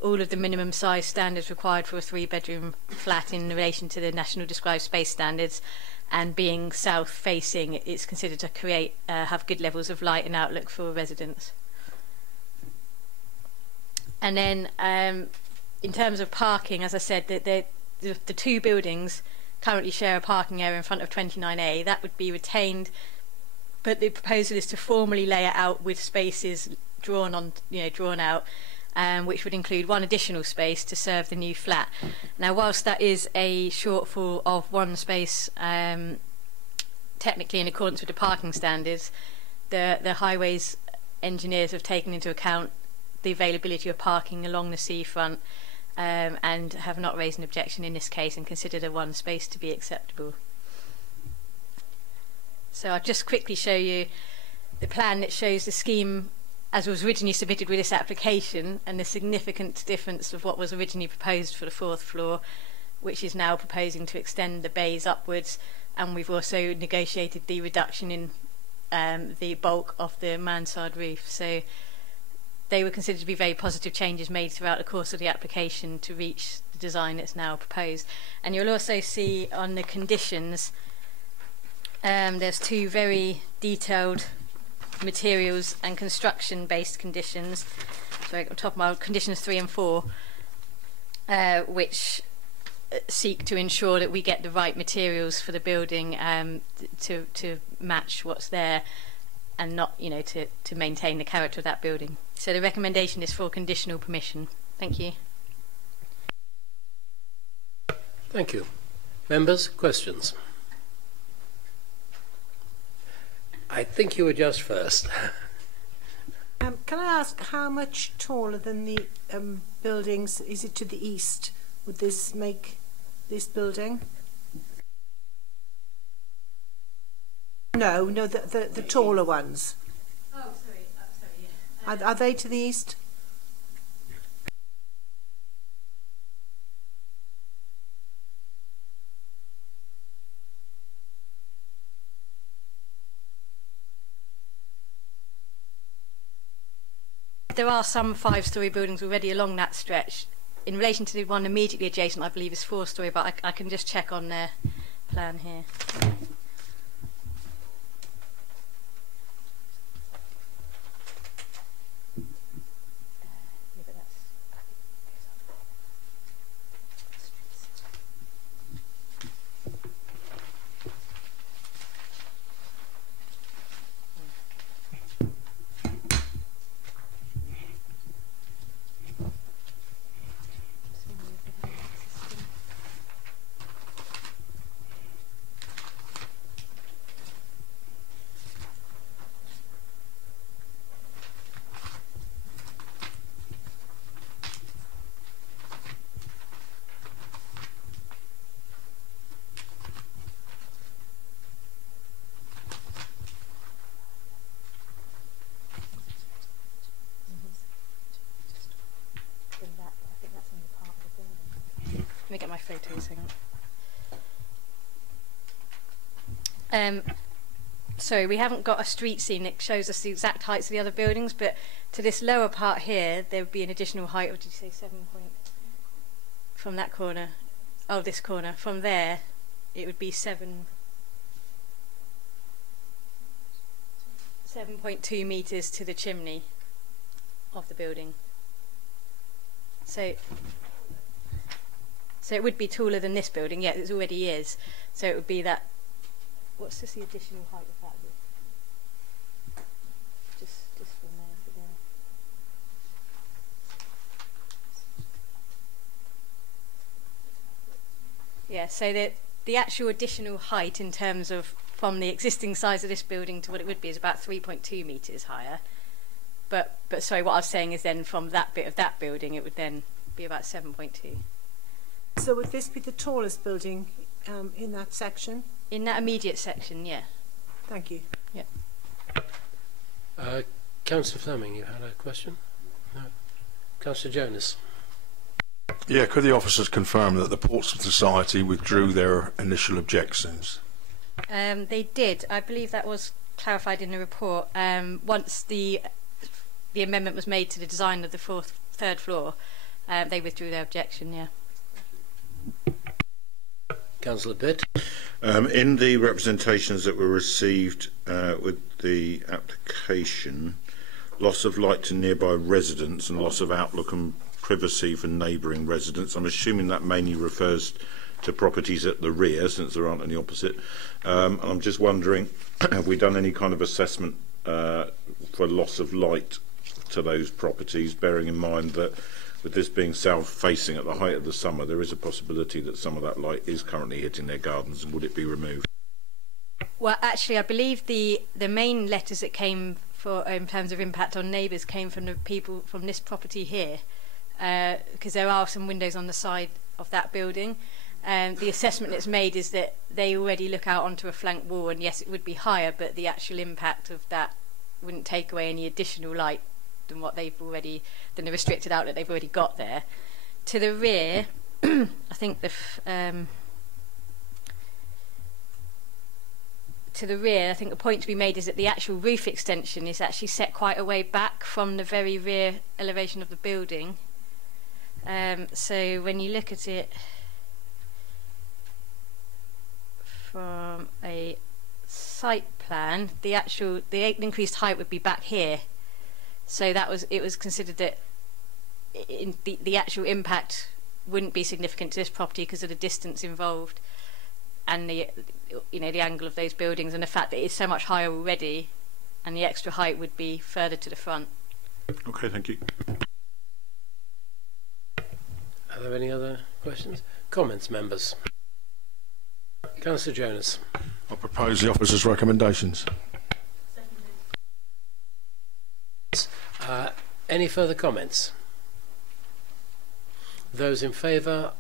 all of the minimum size standards required for a 3-bedroom flat in relation to the National Described Space Standards. And being south facing, it's considered to create have good levels of light and outlook for residents. And then in terms of parking, as I said, the two buildings currently share a parking area in front of 29A. That would be retained, but the proposal is to formally lay it out with spaces drawn out, which would include one additional space to serve the new flat. Now, whilst that is a shortfall of one space, technically in accordance with the parking standards, the highways engineers have taken into account the availability of parking along the seafront, and have not raised an objection in this case and considered a one space to be acceptable. So I'll just quickly show you the plan that shows the scheme as was originally submitted with this application, and the significant difference of what was originally proposed for the 4th floor, which is now proposing to extend the bays upwards, and we've also negotiated the reduction in the bulk of the mansard roof. So they were considered to be very positive changes made throughout the course of the application to reach the design that's now proposed. And you'll also see on the conditions, there's 2 very detailed materials and construction based conditions. So on top of my conditions 3 and 4, which seek to ensure that we get the right materials for the building to match what's there, and not, to maintain the character of that building. So the recommendation is for conditional permission. Thank you. Thank you. Members, questions? I think you were just first. Can I ask how much taller than the buildings is it to the east? Would this make this building? No, the taller ones. Oh, sorry, yeah. Are they to the east? There are some 5-storey buildings already along that stretch. In relation to the one immediately adjacent, I believe is 4-storey, but I can just check on their plan here. Sorry, we haven't got a street scene that shows us the exact heights of the other buildings, but to this lower part here, there would be an additional height of, did you say 7 point? From that corner, oh, this corner, from there, it would be 7.2 metres to the chimney of the building. So it would be taller than this building, yeah, it already is. So it would be that, what's just the additional height of that? Just from there to there. Yeah, so the actual additional height in terms of from the existing size of this building to what it would be is about 3.2 metres higher. But sorry, what I was saying is then from that bit of that building it would then be about 7.2. So would this be the tallest building in that section? In that immediate section, yeah. Thank you. Yeah. Councillor Fleming, you had a question? No. Councillor Jonas. Yeah, could the officers confirm that the Portsmouth Society withdrew their initial objections? They did. I believe that was clarified in the report. Once the amendment was made to the design of the third floor, they withdrew their objection, yeah. Councillor Pitt. In the representations that were received with the application, loss of light to nearby residents and loss of outlook and privacy for neighbouring residents. I'm assuming that mainly refers to properties at the rear, since there aren't any opposite. And I'm just wondering, have we done any kind of assessment for loss of light to those properties, bearing in mind that with this being south-facing at the height of the summer, there is a possibility that some of that light is currently hitting their gardens, and would it be removed? Well, actually, I believe the main letters that came for in terms of impact on neighbours came from the people from this property here, because there are some windows on the side of that building. The assessment that's made is that they already look out onto a flank wall, and yes, it would be higher, but the actual impact of that wouldn't take away any additional light than what they've already, than the restricted outlet they've already got there. To the rear, I think the point to be made is that the actual roof extension is actually set quite a way back from the very rear elevation of the building. So when you look at it from a site plan, the increased height would be back here. So it was considered that the actual impact wouldn't be significant to this property because of the distance involved and the angle of those buildings and the fact that it's so much higher already, and the extra height would be further to the front. Okay, thank you. Are there any other questions? Comments, members? Councillor Jonas. I propose the officers' recommendations. Any further comments? Those in favour,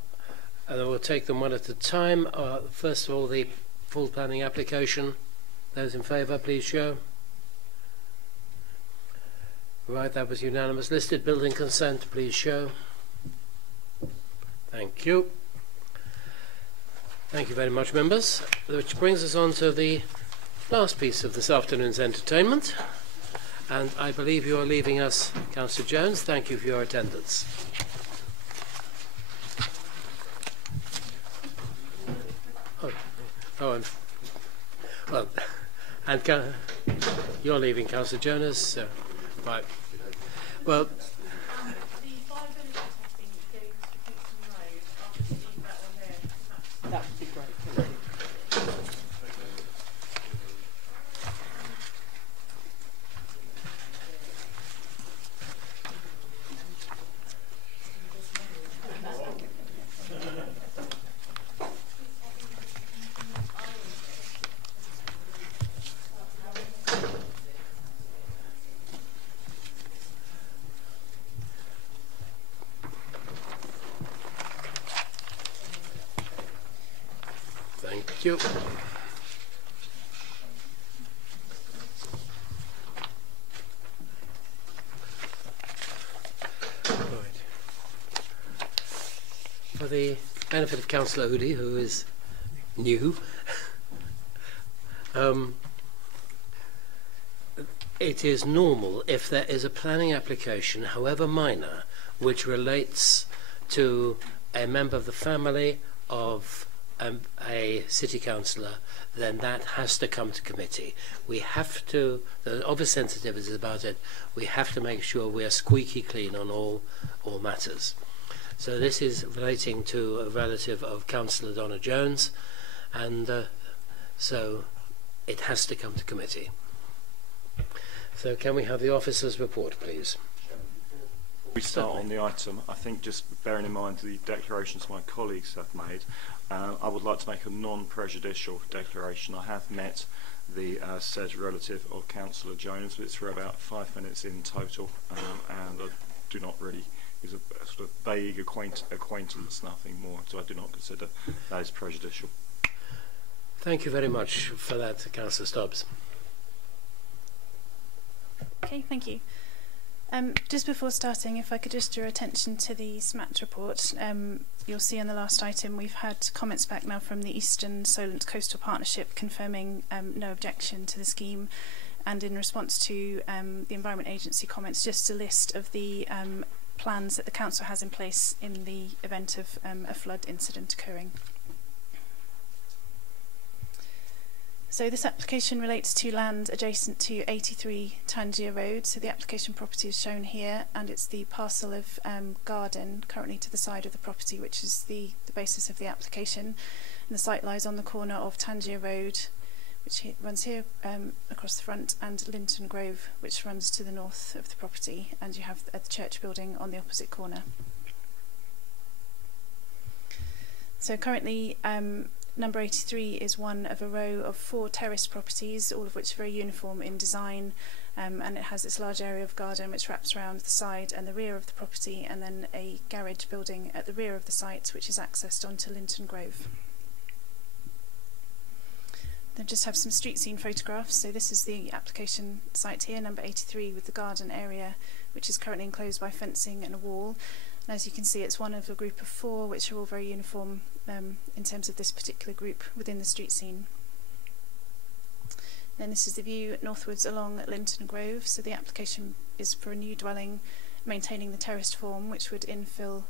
we'll take them one at a time. First of all, the full planning application. Those in favour, please show. Right, that was unanimous. Listed building consent, please show. Thank you. Thank you very much, members. Which brings us on to the last piece of this afternoon's entertainment. And I believe you are leaving us, Councillor Jones. Thank you for your attendance. You're leaving, Councillor Jonas. So, right. Well. That would be great. Thank you. For the benefit of Councillor Udi, who is new, It is normal if there is a planning application, however minor, which relates to a member of the family of a city councillor, then that has to come to committee. We have to, the obvious sensitivities about it, we have to make sure we are squeaky clean on all matters. So this is relating to a relative of Councillor Donna Jones, and so it has to come to committee. So can we have the officer's report, please? We start on the item. I think just bearing in mind the declarations my colleagues have made, I would like to make a non-prejudicial declaration. I have met the said relative of Councillor Jones, but it's for about 5 minutes in total, and I do not really, it's a sort of vague acquaintance, nothing more, so I do not consider that as prejudicial. Thank you very much for that, Councillor Stubbs. Okay, thank you. Just before starting, if I could just draw attention to the SMAT report. You'll see on the last item we've had comments back now from the Eastern Solent Coastal Partnership confirming no objection to the scheme, and in response to the Environment Agency comments, just a list of the plans that the Council has in place in the event of a flood incident occurring. So this application relates to land adjacent to 83 Tangier Road. So the application property is shown here, and it's the parcel of garden currently to the side of the property, which is the basis of the application. And the site lies on the corner of Tangier Road, which runs here across the front, and Linton Grove, which runs to the north of the property. And you have the church building on the opposite corner. So currently, number 83 is one of a row of 4 terrace properties, all of which are very uniform in design, and it has this large area of garden which wraps around the side and the rear of the property, and then a garage building at the rear of the site which is accessed onto Linton Grove. Then just have some street scene photographs. So this is the application site here, number 83, with the garden area which is currently enclosed by fencing and a wall. And as you can see, it's one of a group of 4 which are all very uniform in terms of this particular group within the street scene. Then this is the view northwards along Linton Grove. So the application is for a new dwelling maintaining the terraced form, which would infill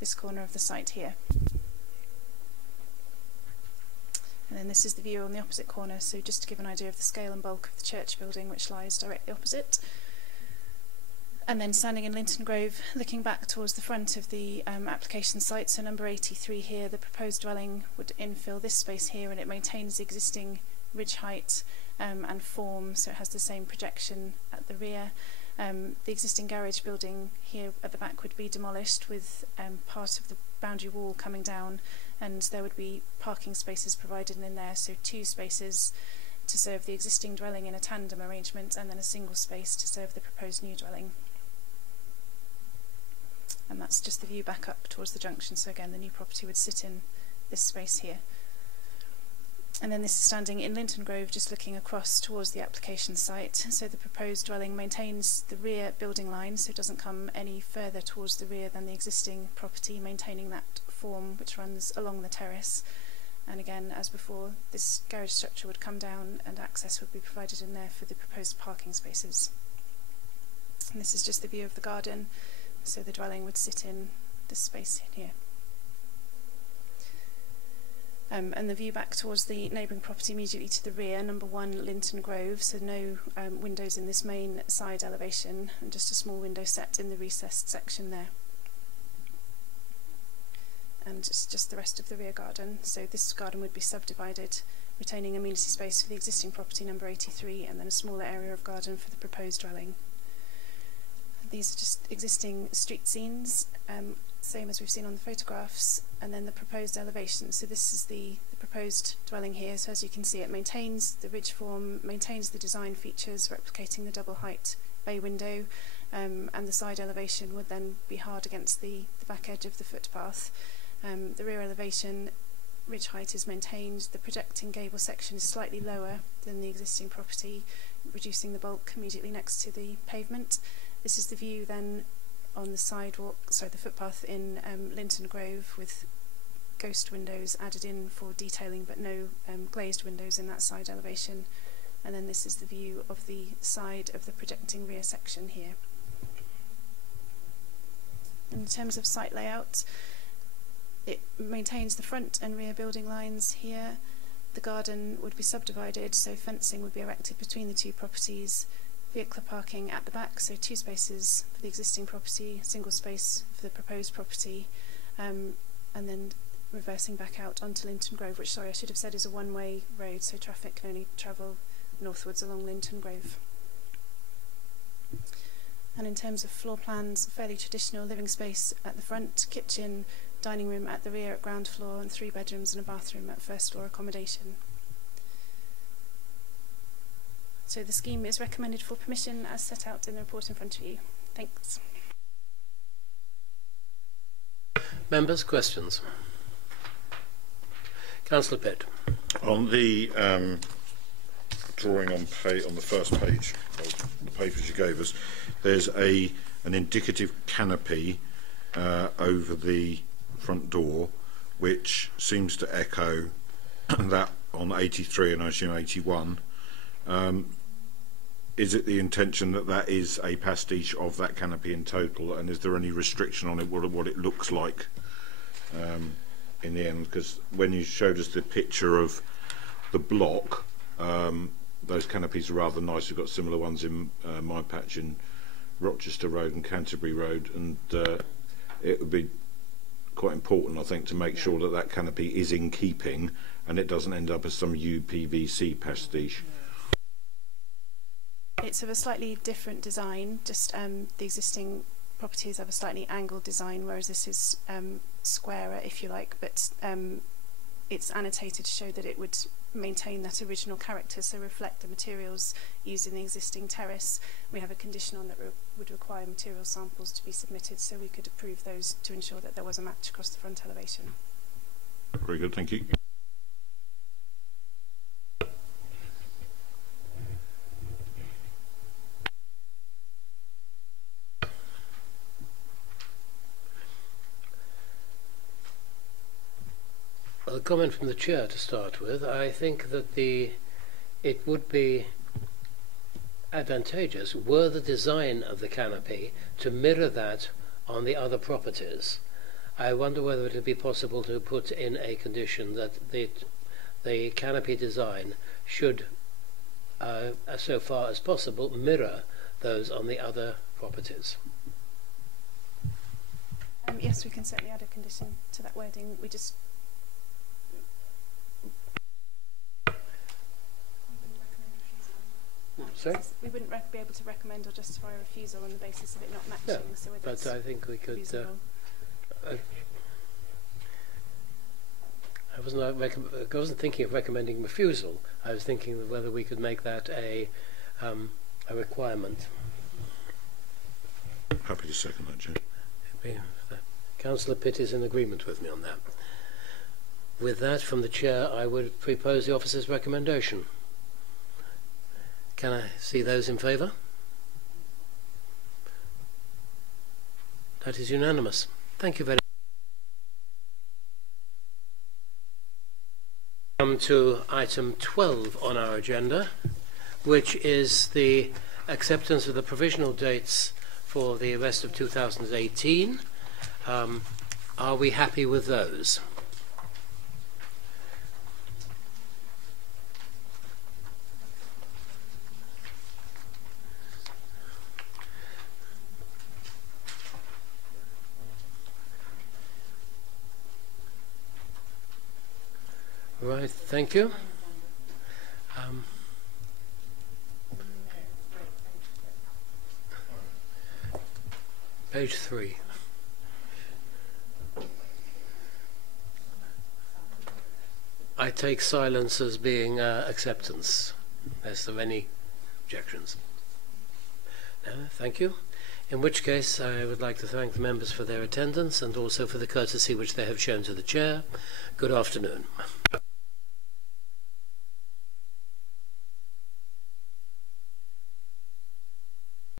this corner of the site here. And then this is the view on the opposite corner, so just to give an idea of the scale and bulk of the church building, which lies directly opposite. And then standing in Linton Grove, looking back towards the front of the application site, so number 83 here, the proposed dwelling would infill this space here, and it maintains the existing ridge height and form, so it has the same projection at the rear. The existing garage building here at the back would be demolished, with part of the boundary wall coming down, and there would be parking spaces provided in there, so 2 spaces to serve the existing dwelling in a tandem arrangement, and then a single space to serve the proposed new dwelling. And that's just the view back up towards the junction, so again the new property would sit in this space here. And then this is standing in Linton Grove, just looking across towards the application site. So the proposed dwelling maintains the rear building line, so it doesn't come any further towards the rear than the existing property, maintaining that form which runs along the terrace. And again, as before, this garage structure would come down and access would be provided in there for the proposed parking spaces. And this is just the view of the garden. So the dwelling would sit in this space in here. And the view back towards the neighbouring property immediately to the rear, number 1 Linton Grove, so no windows in this main side elevation, and just a small window set in the recessed section there. And it's just the rest of the rear garden, so this garden would be subdivided, retaining amenity space for the existing property number 83, and then a smaller area of garden for the proposed dwelling. These are just existing street scenes, same as we've seen on the photographs, and then the proposed elevation. So this is the proposed dwelling here, so as you can see it maintains the ridge form, maintains the design features replicating the double height bay window, and the side elevation would then be hard against the back edge of the footpath. The rear elevation ridge height is maintained, the projecting gable section is slightly lower than the existing property, reducing the bulk immediately next to the pavement. This is the view then on the sidewalk, sorry, the footpath in Linton Grove, with ghost windows added in for detailing, but no glazed windows in that side elevation. And then this is the view of the side of the projecting rear section here. In terms of site layout, it maintains the front and rear building lines here. The garden would be subdivided, so fencing would be erected between the two properties, vehicle parking at the back, so 2 spaces for the existing property, single space for the proposed property, and then reversing back out onto Linton Grove, which, sorry, I should have said is a one-way road, so traffic can only travel northwards along Linton Grove. And in terms of floor plans, fairly traditional living space at the front, kitchen, dining room at the rear at ground floor, and 3 bedrooms and a bathroom at first floor accommodation. So the scheme is recommended for permission as set out in the report in front of you. Thanks. Members, questions? Councillor Pitt. On the drawing on the first page of the papers you gave us, there's an indicative canopy over the front door, which seems to echo that on 83 and I assume 81. Is it the intention that that is a pastiche of that canopy in total, and is there any restriction on it, what it looks like in the end? Because when you showed us the picture of the block, those canopies are rather nice. We've got similar ones in my patch in Rochester Road and Canterbury Road, and it would be quite important, I think, to make sure that that canopy is in keeping and it doesn't end up as some UPVC pastiche. It's of a slightly different design, just the existing properties have a slightly angled design, whereas this is squarer, if you like, but it's annotated to show that it would maintain that original character, so reflect the materials used in the existing terrace. We have a condition on that would require material samples to be submitted, so we could approve those to ensure that there was a match across the front elevation. Very good, thank you. A comment from the chair to start with. I think that it would be advantageous were the design of the canopy to mirror that on the other properties. I wonder whether it would be possible to put in a condition that the canopy design should, so far as possible, mirror those on the other properties. Yes, we can certainly add a condition to that wording. We just Sorry? We wouldn't be able to recommend or justify a refusal on the basis of it not matching. No, so but I think we could. I wasn't thinking of recommending refusal. I was thinking of whether we could make that a requirement. Happy to second that, Chair. Councillor Pitt is in agreement with me on that. With that, from the chair, I would propose the officer's recommendation. Can I see those in favour? That is unanimous. Thank you very much. Come to item 12 on our agenda, which is the acceptance of the provisional dates for the rest of 2018. Are we happy with those? Right, thank you. Page 3. I take silence as being acceptance. Is there any objections? No, thank you. In which case, I would like to thank the members for their attendance and also for the courtesy which they have shown to the chair. Good afternoon.